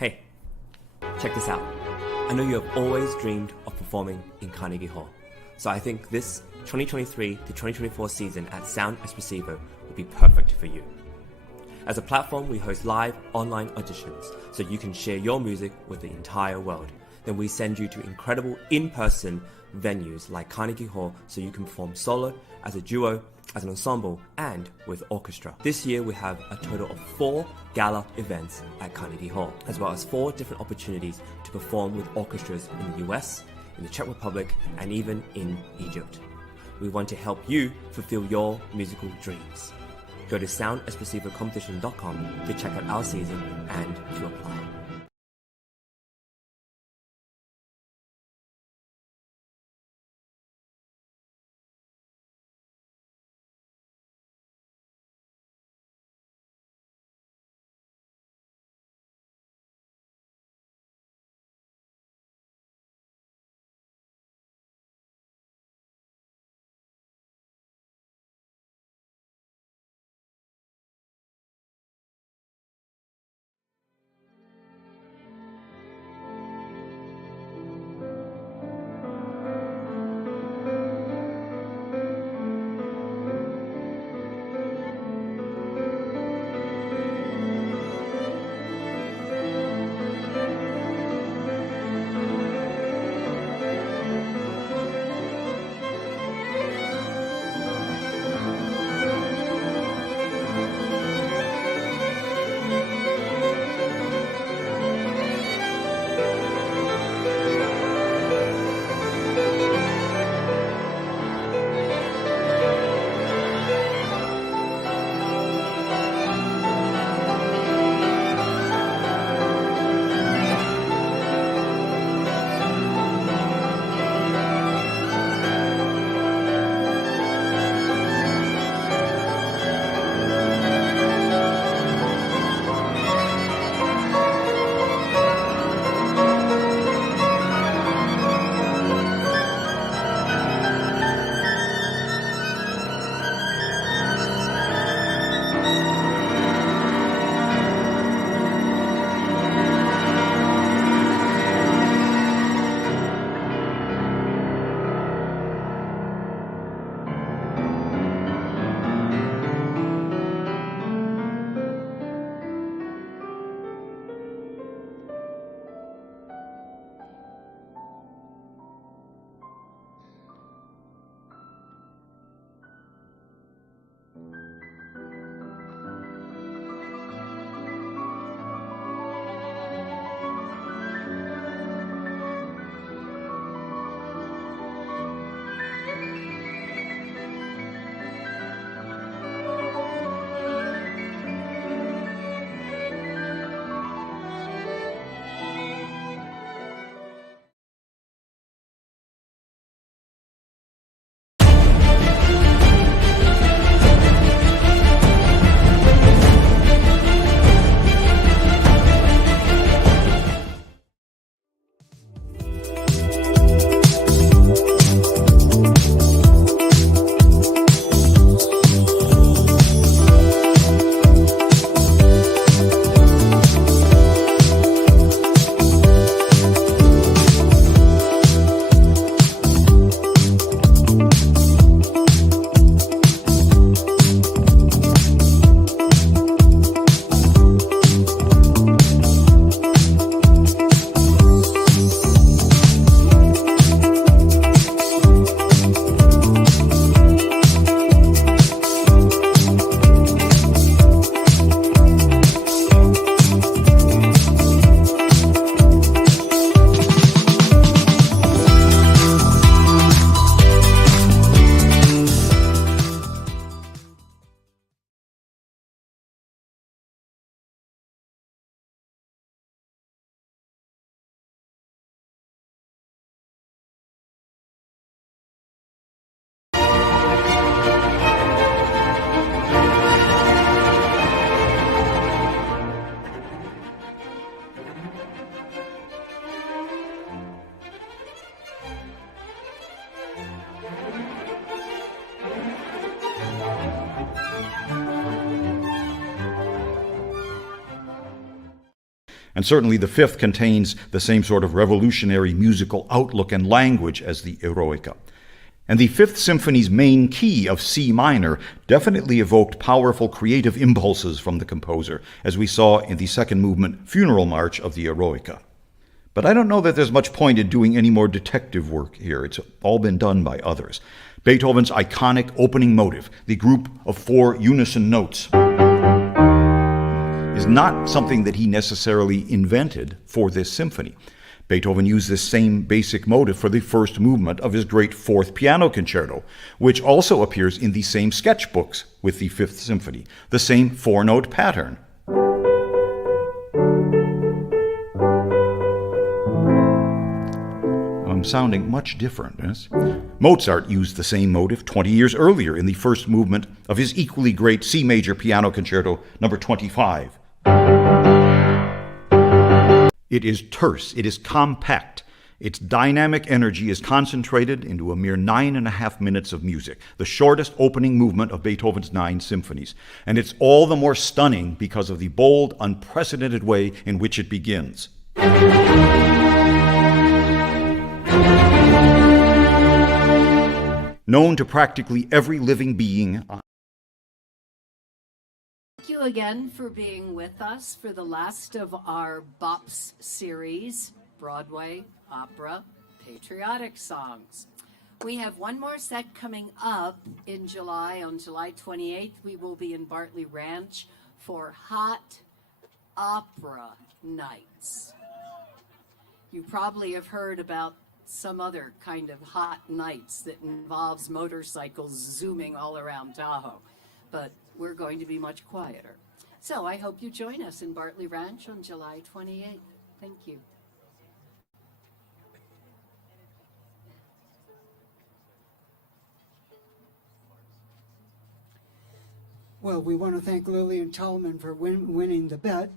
Hey, check this out. I know you have always dreamed of performing in Carnegie Hall, so I think this 2023 to 2024 season at Sound Espressivo would be perfect for you. As a platform, we host live online auditions so you can share your music with the entire world. Then we send you to incredible in-person venues like Carnegie Hall so you can perform solo, as a duo, as an ensemble, and with orchestra. This year we have a total of 4 gala events at Carnegie Hall, as well as 4 different opportunities to perform with orchestras in the US, in the Czech Republic, and even in Egypt. We want to help you fulfill your musical dreams. Go to soundespressivocompetition.com to check out our season and to apply. And certainly the fifth contains the same sort of revolutionary musical outlook and language as the Eroica. And the Fifth Symphony's main key of C minor definitely evoked powerful creative impulses from the composer, as we saw in the second movement Funeral March of the Eroica. But I don't know that there's much point in doing any more detective work here. It's all been done by others. Beethoven's iconic opening motive, the group of 4 unison notes, is not something that he necessarily invented for this symphony. Beethoven used this same basic motive for the first movement of his great Fourth Piano Concerto, which also appears in the same sketchbooks with the Fifth Symphony, the same 4-note pattern. I'm sounding much different, yes? Mozart used the same motive 20 years earlier in the first movement of his equally great C major Piano Concerto number 25. It is terse, it is compact. Its dynamic energy is concentrated into a mere 9.5 minutes of music, the shortest opening movement of Beethoven's 9 symphonies. And it's all the more stunning because of the bold, unprecedented way in which it begins. Known to practically every living being. Thank you again for being with us for the last of our BOPS series, Broadway, opera, patriotic songs. We have one more set coming up in July. On July 28th, we will be in Bartley Ranch for Hot Opera Nights. You probably have heard about some other kind of hot nights that involves motorcycles zooming all around Tahoe, but we're going to be much quieter. So I hope you join us in Bartley Ranch on July 28th. Thank you. Well, we want to thank Lillian Tallman for winning the bet,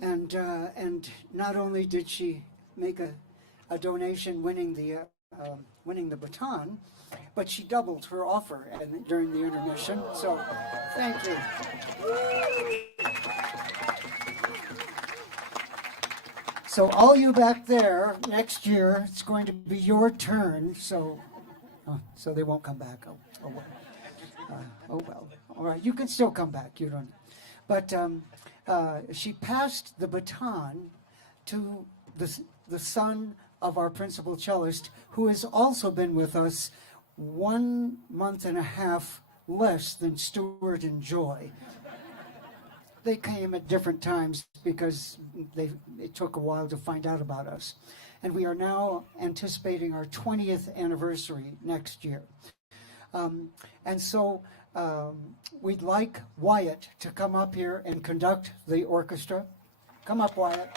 and not only did she make a donation winning the baton, but she doubled her offer during the intermission. So, thank you. So, all you back there, next year it's going to be your turn. So they won't come back. Oh well. All right, you can still come back. You don't. But she passed the baton to the son of our principal cellist, who has also been with us 1 month and a half less than Stuart and Joy. They came at different times because it took a while to find out about us. And we are now anticipating our 20th anniversary next year. And so we'd like Wyatt to come up here and conduct the orchestra. Come up, Wyatt.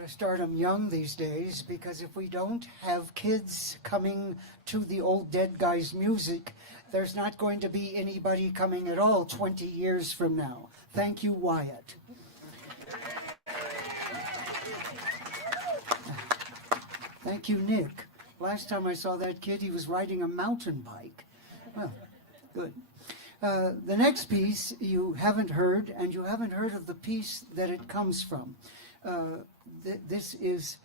got to start them young these days, because if we don't have kids coming to the old dead guy's music, there's not going to be anybody coming at all 20 years from now. Thank you, Wyatt. Thank you, Nick. Last time I saw that kid, he was riding a mountain bike. Well, good. The next piece you haven't heard, and you haven't heard of the piece that it comes from. This is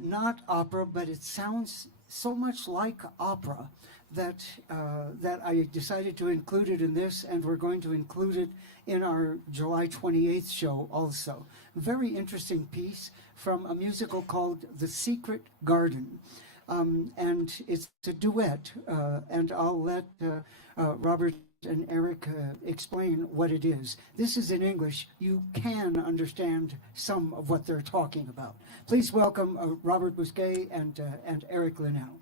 not opera, but it sounds so much like opera that I decided to include it in this, and we're going to include it in our July 28th show also. Very interesting piece from a musical called The Secret Garden. And it's a duet, and I'll let Robert and Eric explain what it is. This is in English. You can understand some of what they're talking about. Please welcome Robert Bousquet and Eric Linnell.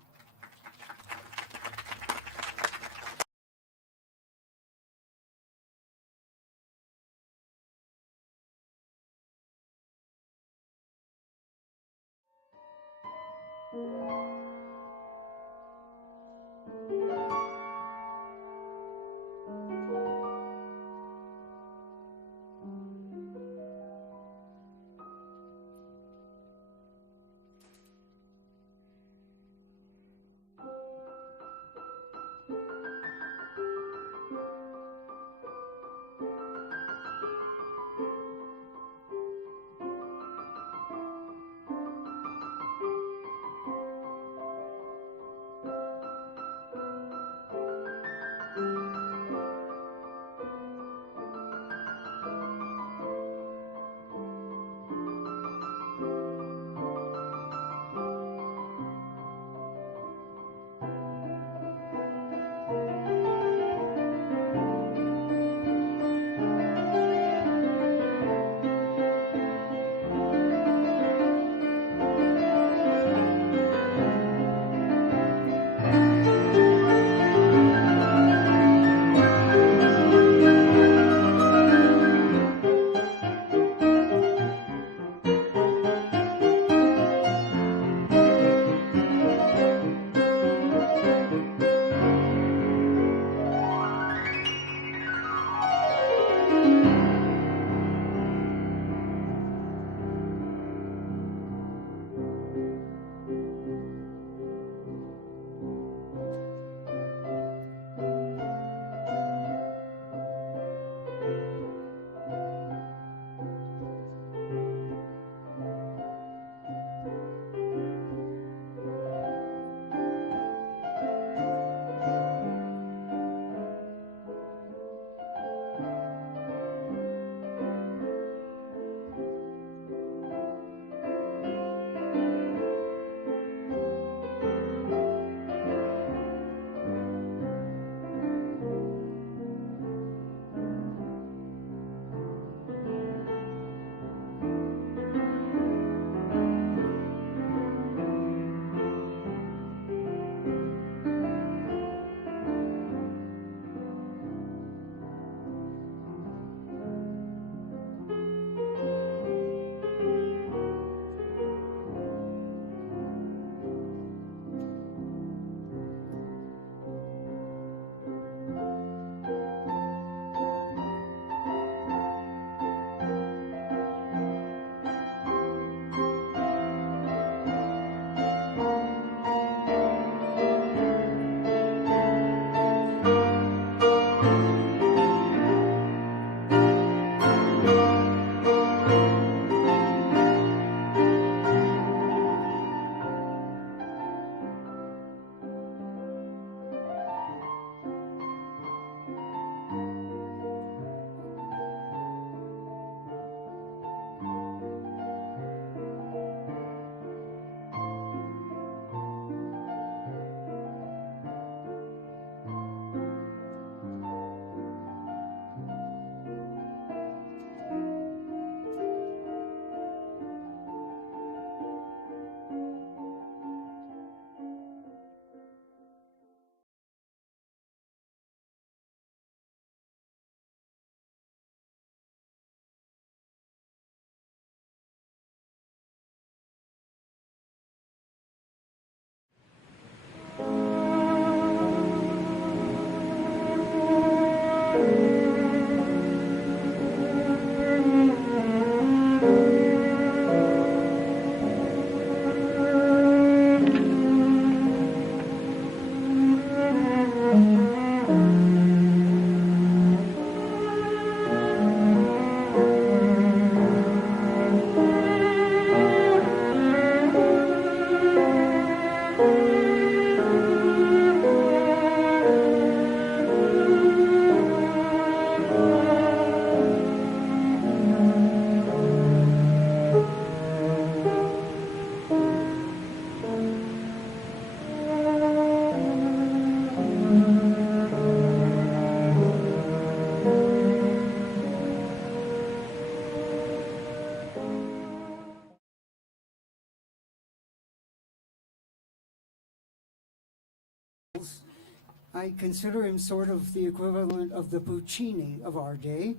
I consider him sort of the equivalent of the Puccini of our day,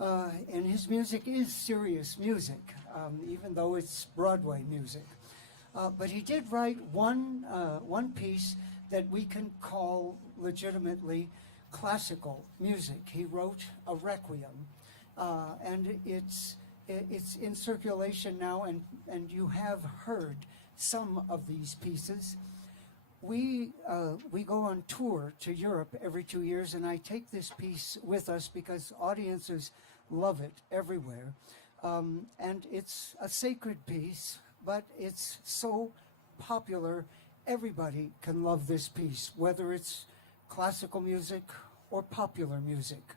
and his music is serious music, even though it's Broadway music. But he did write one piece that we can call legitimately classical music. He wrote a requiem, and it's in circulation now, and you have heard some of these pieces. We go on tour to Europe every 2 years, and I take this piece with us because audiences love it everywhere. And it's a sacred piece, but it's so popular, everybody can love this piece, whether it's classical music or popular music.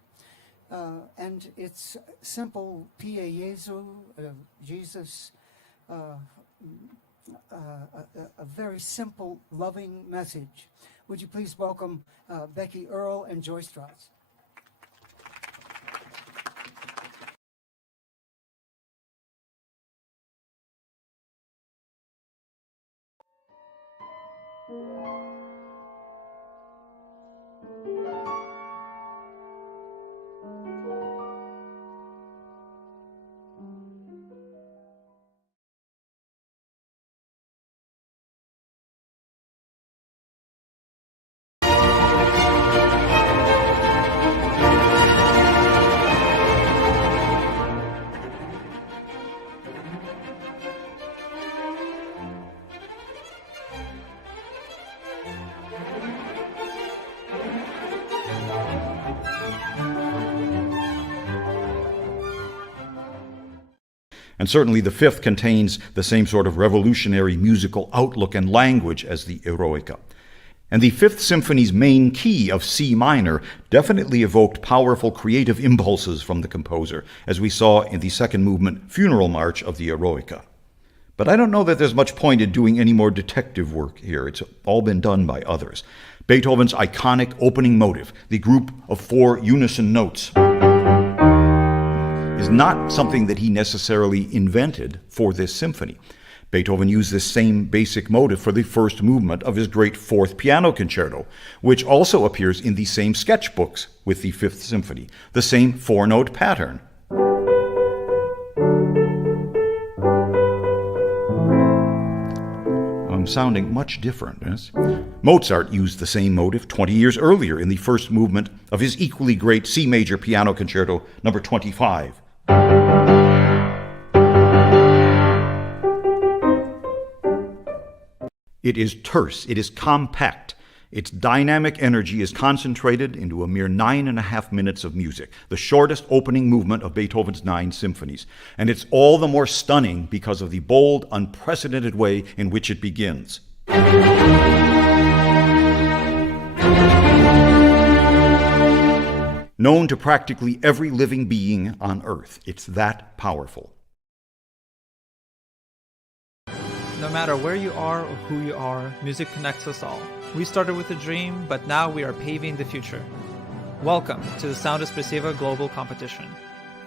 And it's simple, Pie Jesu, Jesus, a very simple, loving message. Would you please welcome Becky Earle and Joy Strotz? And certainly the fifth contains the same sort of revolutionary musical outlook and language as the Eroica. And the Fifth Symphony's main key of C minor definitely evoked powerful creative impulses from the composer, as we saw in the second movement Funeral March of the Eroica. But I don't know that there's much point in doing any more detective work here. It's all been done by others. Beethoven's iconic opening motive, the group of 4 unison notes, is not something that he necessarily invented for this symphony. Beethoven used this same basic motive for the first movement of his great Fourth Piano Concerto, which also appears in the same sketchbooks with the Fifth Symphony, the same 4-note pattern. I'm sounding much different, yes? Mozart used the same motive 20 years earlier in the first movement of his equally great C major Piano Concerto, number 25. It is terse, it is compact. Its dynamic energy is concentrated into a mere 9.5 minutes of music, the shortest opening movement of Beethoven's 9 symphonies. And it's all the more stunning because of the bold, unprecedented way in which it begins. Known to practically every living being on earth. It's that powerful. No matter where you are or who you are, music connects us all. We started with a dream, but now we are paving the future. Welcome to the Sound Espressiva Global Competition.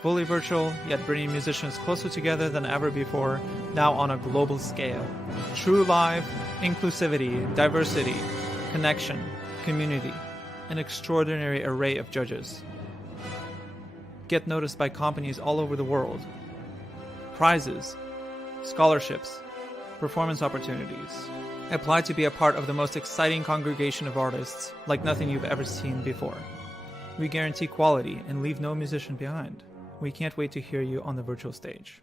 Fully virtual, yet bringing musicians closer together than ever before, now on a global scale. True live, inclusivity, diversity, connection, community, an extraordinary array of judges. Get noticed by companies all over the world. Prizes, scholarships, performance opportunities. Apply to be a part of the most exciting congregation of artists like nothing you've ever seen before. We guarantee quality and leave no musician behind. We can't wait to hear you on the virtual stage.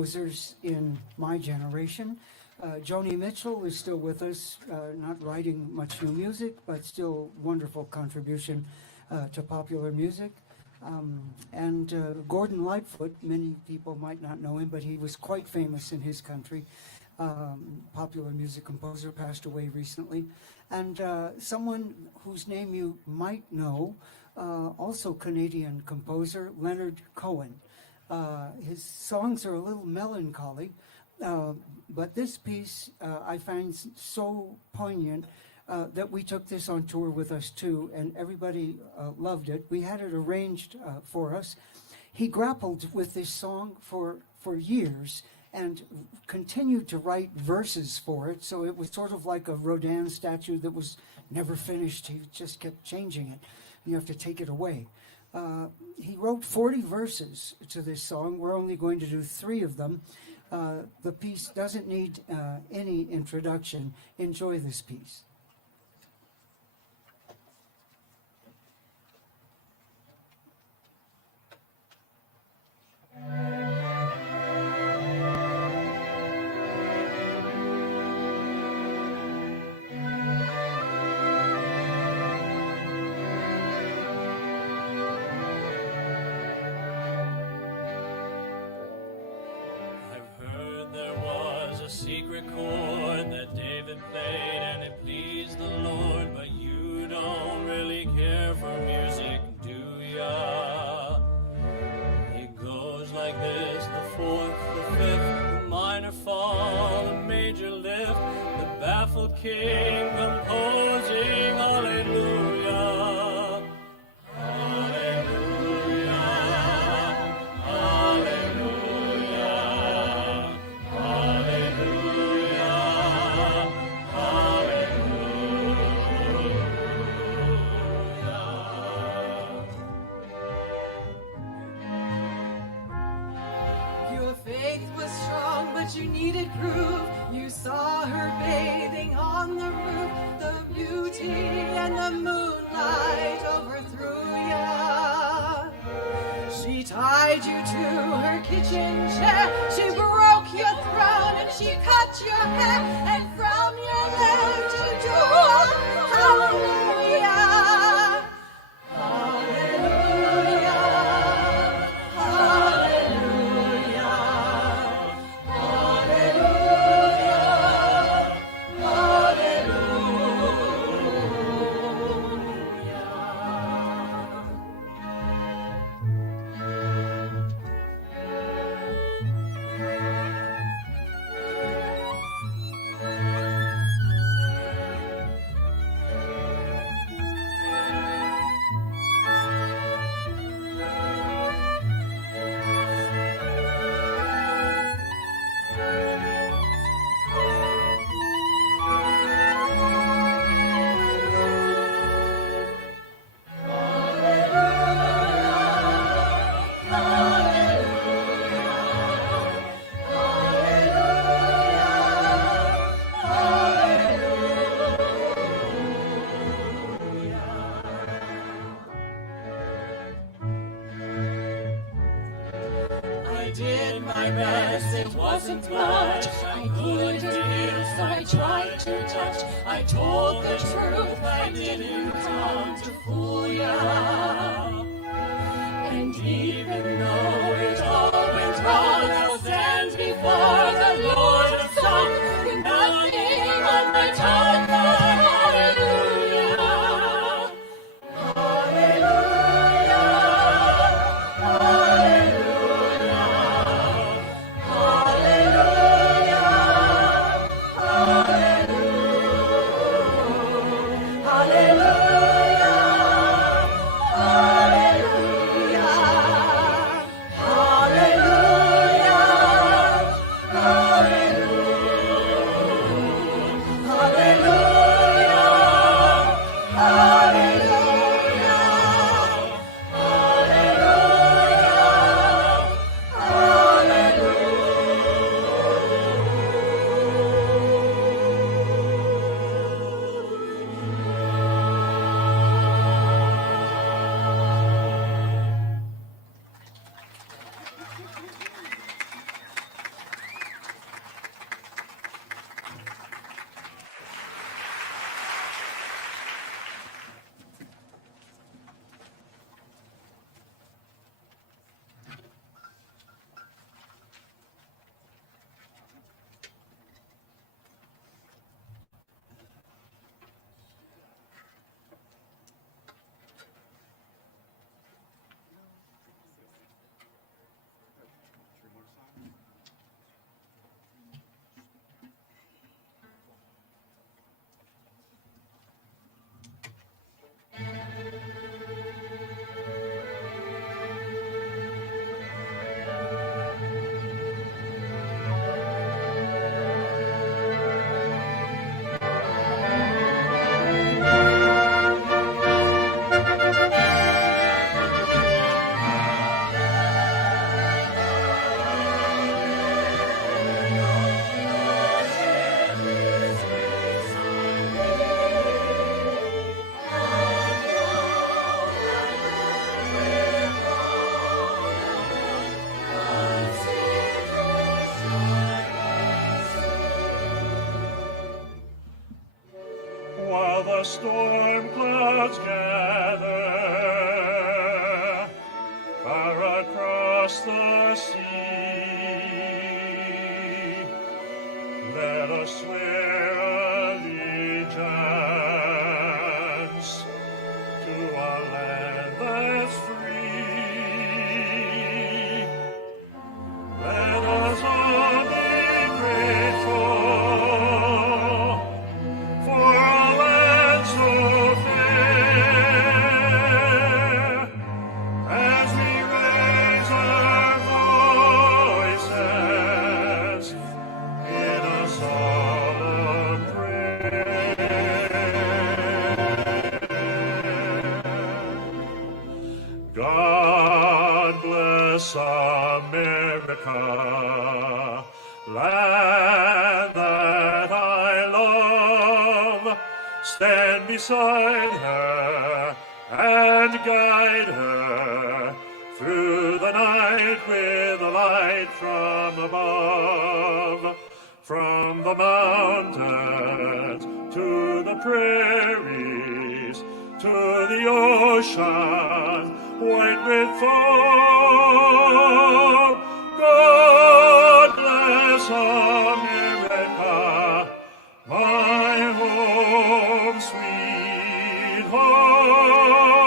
composers in my generation. Joni Mitchell is still with us, not writing much new music, but still wonderful contribution to popular music. And Gordon Lightfoot, many people might not know him, but he was quite famous in his country. Popular music composer, passed away recently. And someone whose name you might know, also Canadian composer, Leonard Cohen. His songs are a little melancholy, but this piece I find so poignant that we took this on tour with us too, and everybody loved it. We had it arranged for us. He grappled with this song for years and continued to write verses for it, so it was sort of like a Rodin statue that was never finished. He just kept changing it. You have to take it away. He wrote 40 verses to this song. We're only going to do 3 of them. The piece doesn't need any introduction. Enjoy this piece. Secret chord that David played and it pleased the Lord, but you don't really care for music, do ya? It goes like this: the 4th, the 5th, the minor fall, the major lift, the baffled king composing hallelujah. You needed proof. You saw her bathing on the roof. The beauty and the moonlight overthrew ya. She tied you to her kitchen chair. She broke your throne and she cut your hair. And from your left to door, hallelujah. I told the truth, I didn't come to fool ya. And even though it all went wrong, I'll stand before the Lord of Song with nothing on my tongue but hallelujah. Hallelujah. Hallelujah. Hallelujah. Hallelujah. the storm clouds gather far across the sea, let us swear allegiance to a land that's free. Let us all be grateful for a land so fair, as we raise our voices in a solemn prayer. God bless America, land that I love. Stand beside her and guide her through the night with a light from above. From the mountains to the prairies, to the ocean, white with foam. God bless America, my home, sweet home.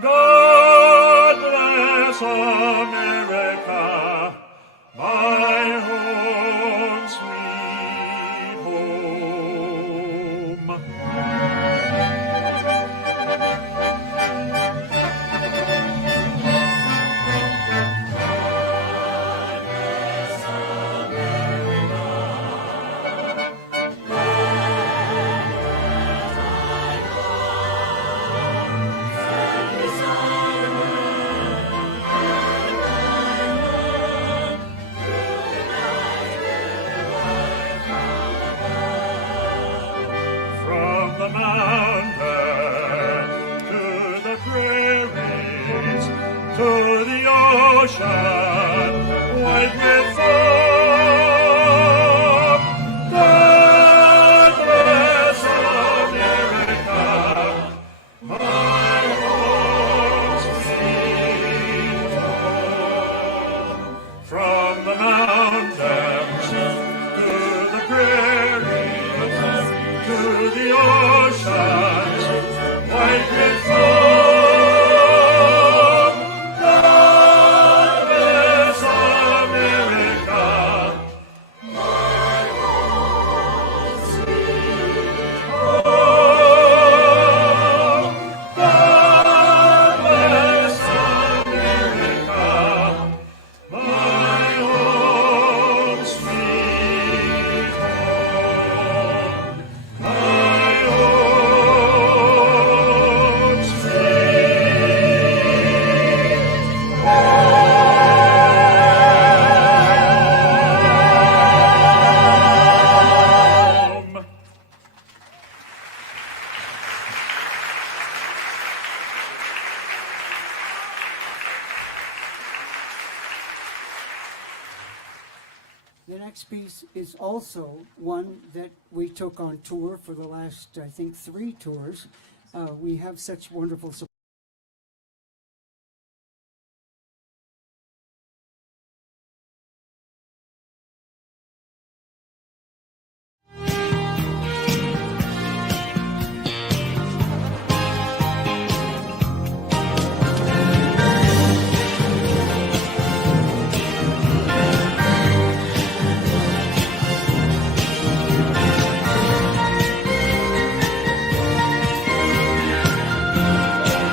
God bless America, my home, sweet home. From the mountain to the prairies, to the ocean, white with foam. God bless America, my home, sweet home. From the mountains to the prairies, to the oceans, white with foam. God bless America, my home, sweet home. God bless America, my home, sweet home. My home, sweet home. The next piece is also one that we took on tour for the last, I think, 3 tours. We have such wonderful support. home.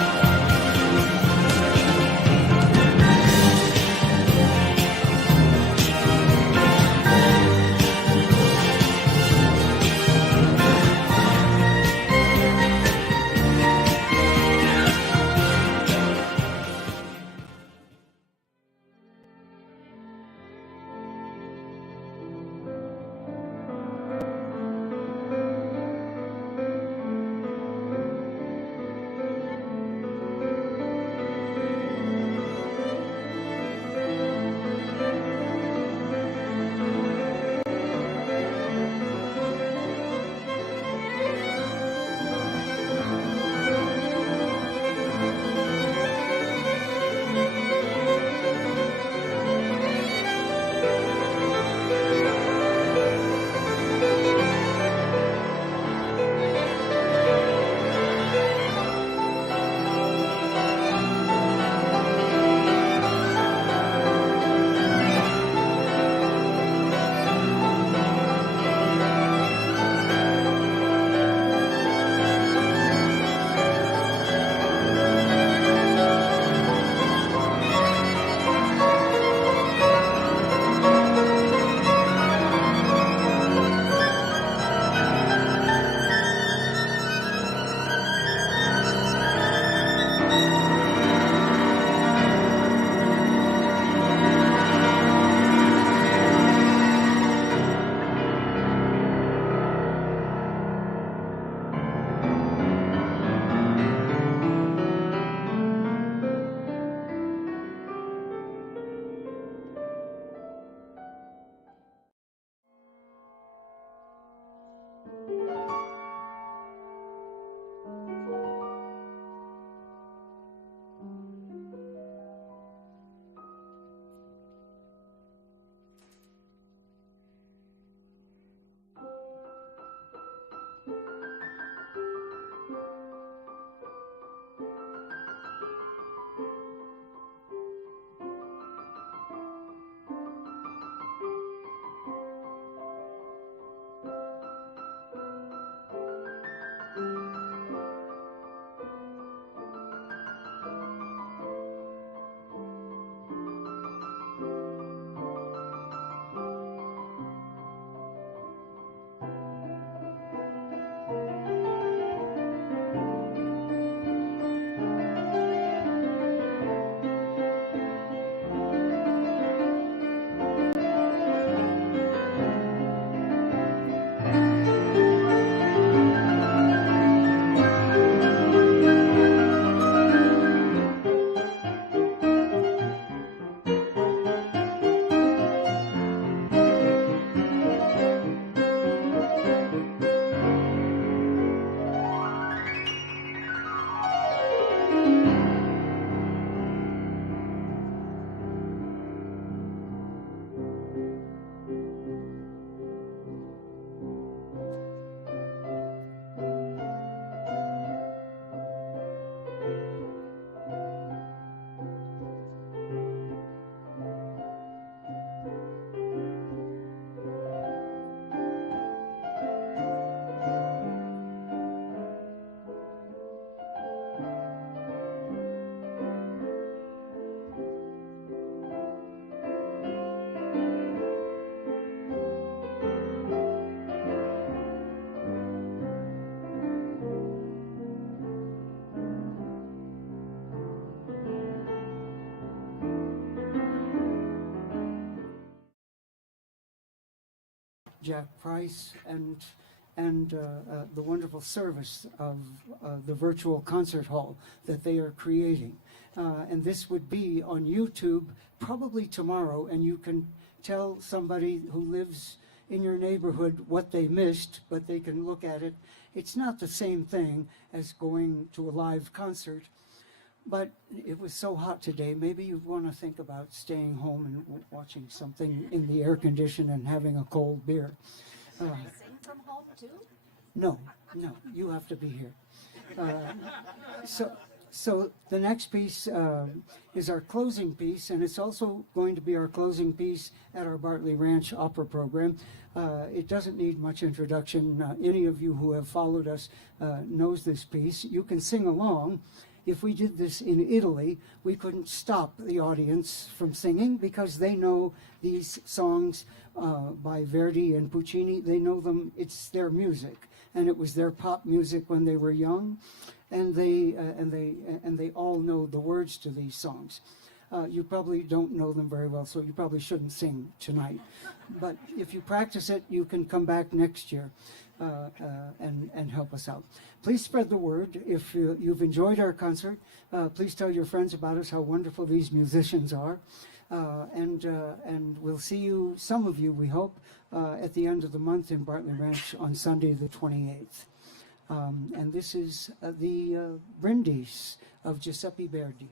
Jack Price and the wonderful service of the virtual concert hall that they are creating. And this would be on YouTube probably tomorrow, and you can tell somebody who lives in your neighborhood what they missed, but they can look at it. It's not the same thing as going to a live concert, but it was so hot today, maybe you want to think about staying home and watching something in the air condition and having a cold beer. Can I sing from home too? No, you have to be here. So the next piece is our closing piece, and it's also going to be our closing piece at our Bartley Ranch Opera program. It doesn't need much introduction. Any of you who have followed us knows this piece. You can sing along. If we did this in Italy, we couldn't stop the audience from singing because they know these songs by Verdi and Puccini. They know them. It's their music, and it was their pop music when they were young, and they all know the words to these songs. You probably don't know them very well, so you probably shouldn't sing tonight. But if you practice it, you can come back next year and help us out. Please spread the word. If you've enjoyed our concert, please tell your friends about us, how wonderful these musicians are. And we'll see you, some of you, we hope, at the end of the month in Bartley Ranch on Sunday the 28th. And this is the Brindisi of Giuseppe Verdi.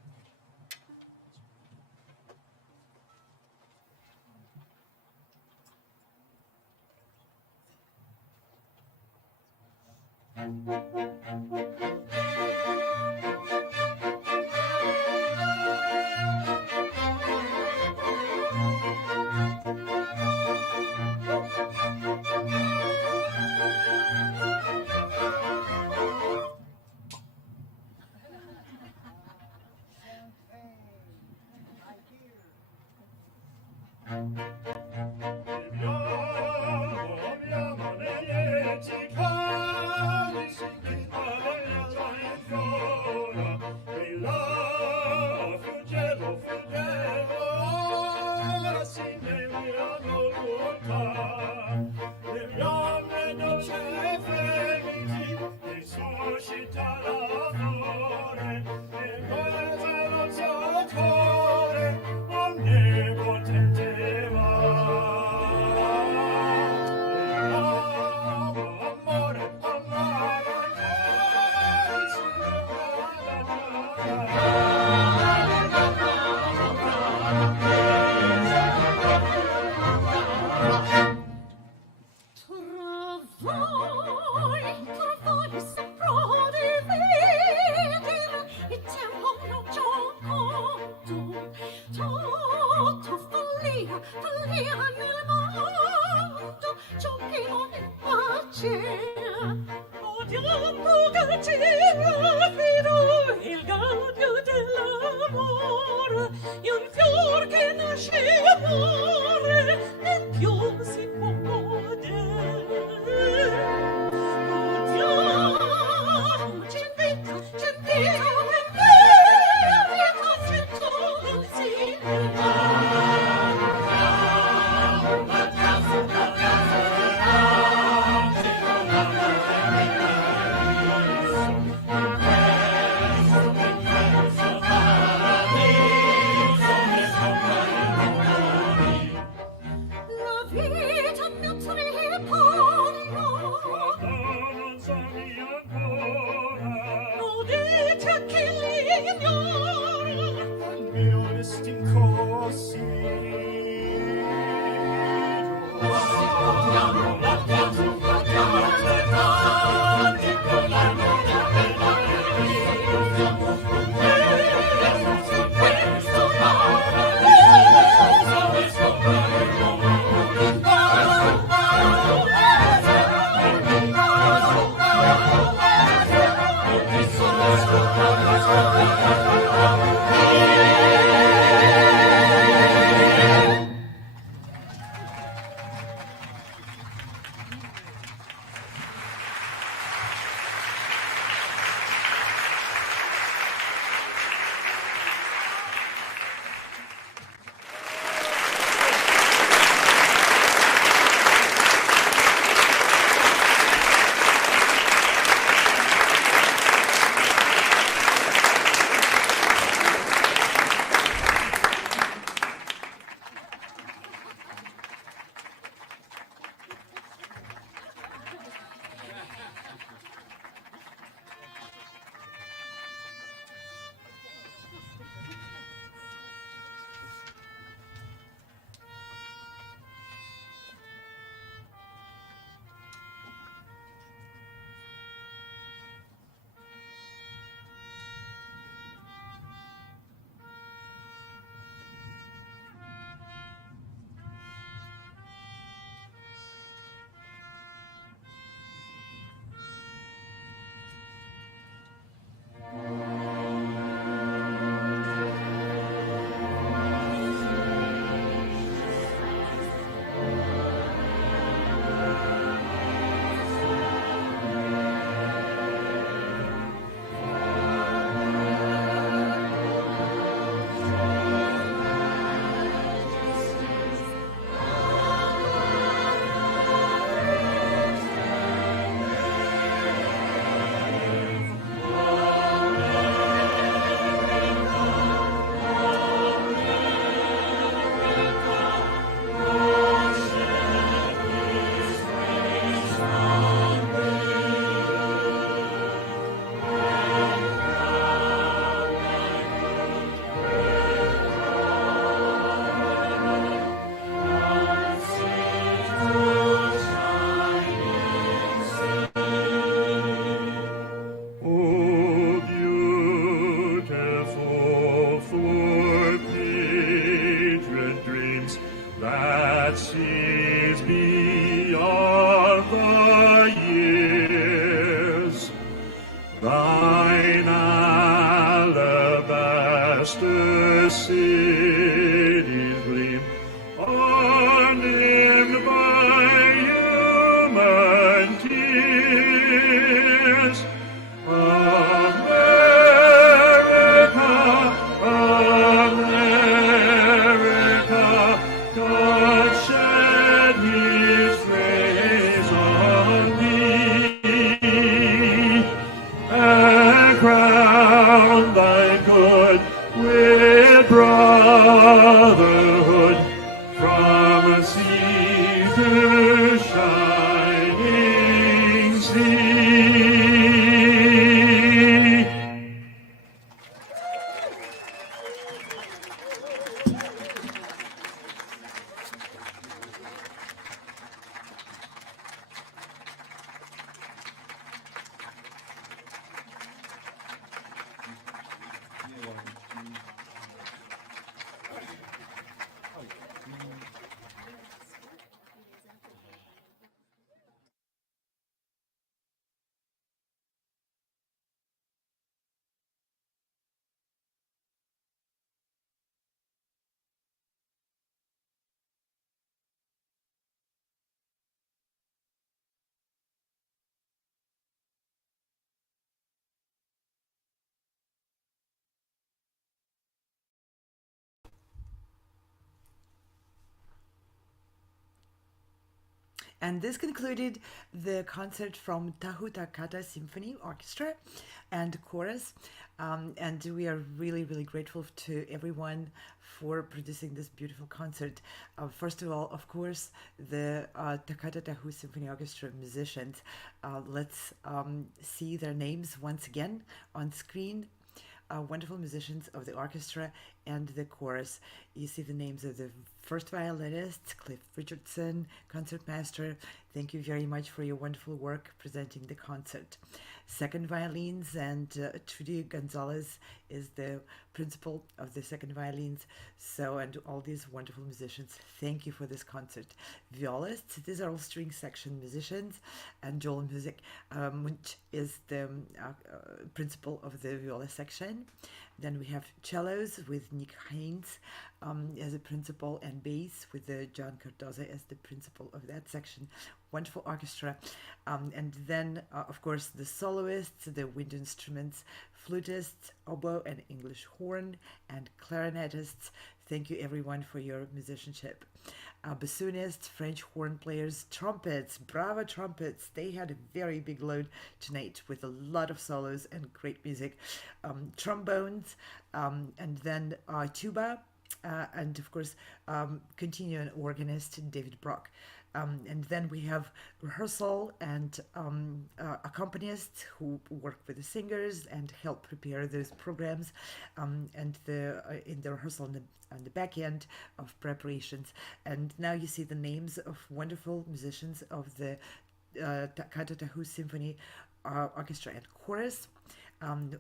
the city's gleam, undimmed by human tears. America, America, God shed His grace on thee, and crown thy good with brotherhood from sea to shining sea. And this concluded the concert from Tahoe Symphony Orchestra and Chorus. And we are really, really grateful to everyone for producing this beautiful concert. First of all, of course, the Tahoe Symphony Orchestra musicians. Let's see their names once again on screen. Wonderful musicians of the orchestra and the chorus. You see the names of the first violinist, Cliff Richardson, concertmaster. Thank you very much for your wonderful work presenting the concert. Second violins, and Trudy Gonzalez is the principal of the second violins. So, and all these wonderful musicians, thank you for this concert. Violists, these are all string section musicians, and Joel Music, which is the principal of the viola section. Then we have cellos with Nick Haynes as a principal, and bass with John Cardoza as the principal of that section. Wonderful orchestra. And then, of course, the soloists, the wind instruments, flutists, oboe and English horn, and clarinetists. Thank you, everyone, for your musicianship. Bassoonists, French horn players, trumpets, bravo trumpets. They had a very big load tonight with a lot of solos and great music. Trombones, and then tuba, and of course, continuing organist David Brock. And then we have rehearsal and accompanists who work with the singers and help prepare those programs, and in the rehearsal on the back end of preparations. And now you see the names of wonderful musicians of the Tahoe Symphony Orchestra and Chorus.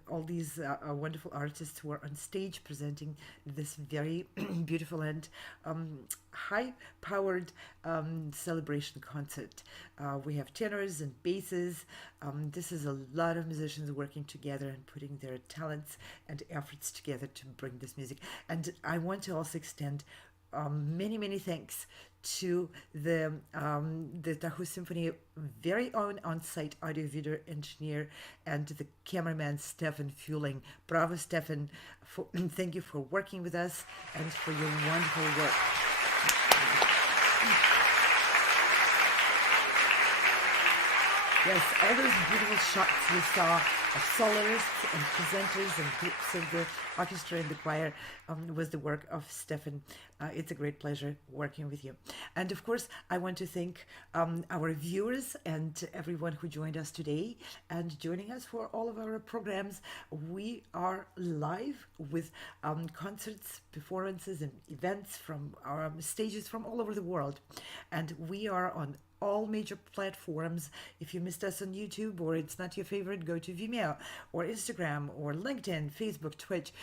All these wonderful artists who are on stage presenting this very beautiful and high-powered celebration concert. We have tenors and basses. This is a lot of musicians working together and putting their talents and efforts together to bring this music. And I want to also extend many, many thanks to the Tahoe Symphony very own on-site audio-video engineer and the cameraman Stefan Fueling. Bravo, Stefan. Thank you for working with us and for your wonderful work. Yes, all those beautiful shots we saw of soloists and presenters and groups of the orchestra and the choir was the work of Stefan. It's a great pleasure working with you. And of course, I want to thank our viewers and everyone who joined us today and joining us for all of our programs. We are live with concerts, performances, and events from our stages from all over the world. And we are on all major platforms. If you missed us on YouTube or it's not your favorite, go to Vimeo or Instagram or LinkedIn, Facebook, Twitch.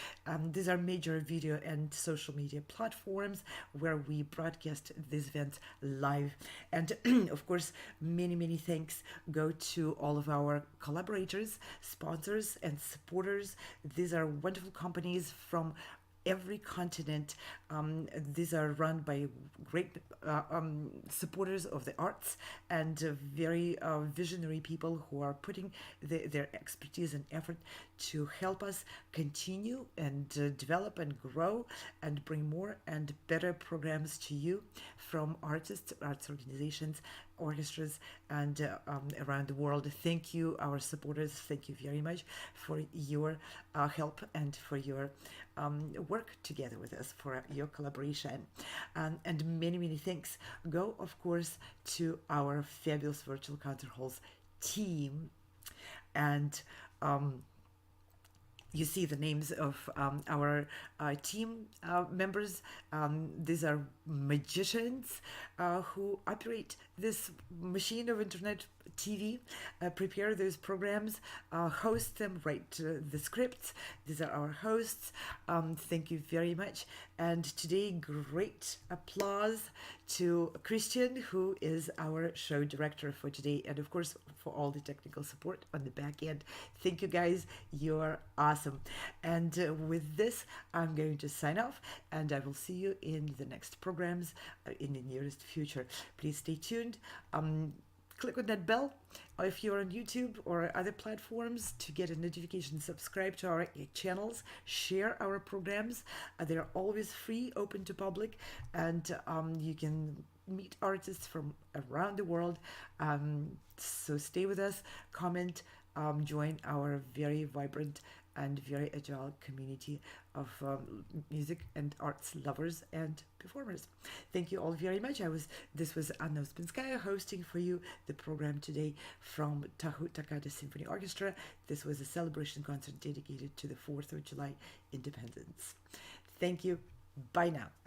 These are major video and social media platforms where we broadcast these events live. And of course, many, many thanks go to all of our collaborators, sponsors, and supporters. These are wonderful companies from every continent. These are run by great supporters of the arts and very visionary people who are putting their expertise and effort to help us continue and develop and grow and bring more and better programs to you from artists, arts organizations, orchestras, and around the world. Thank you, our supporters. Thank you very much for your help and for your work together with us, for your collaboration. And many, many thanks go, of course, to our fabulous virtual concert halls team. And you see the names of our team members. These are magicians who operate this machine of internet TV, prepare those programs, host them, write the scripts. These are our hosts. Thank you very much. And today, great applause to Christian, who is our show director for today, and of course for all the technical support on the back end. Thank you guys, you're awesome. And with this, I'm going to sign off, and I will see you in the next programs in the nearest future. Please stay tuned. Click on that bell if you're on YouTube or other platforms to get a notification. Subscribe to our channels, share our programs. They're always free, open to public, and you can meet artists from around the world. So stay with us, comment, join our very vibrant and very agile community of music and arts lovers and performers. Thank you all very much. This was Anna Uspinskaya hosting for you the program today from Tahoe Symphony Orchestra. This was a celebration concert dedicated to the 4th of July independence. Thank you. Bye now.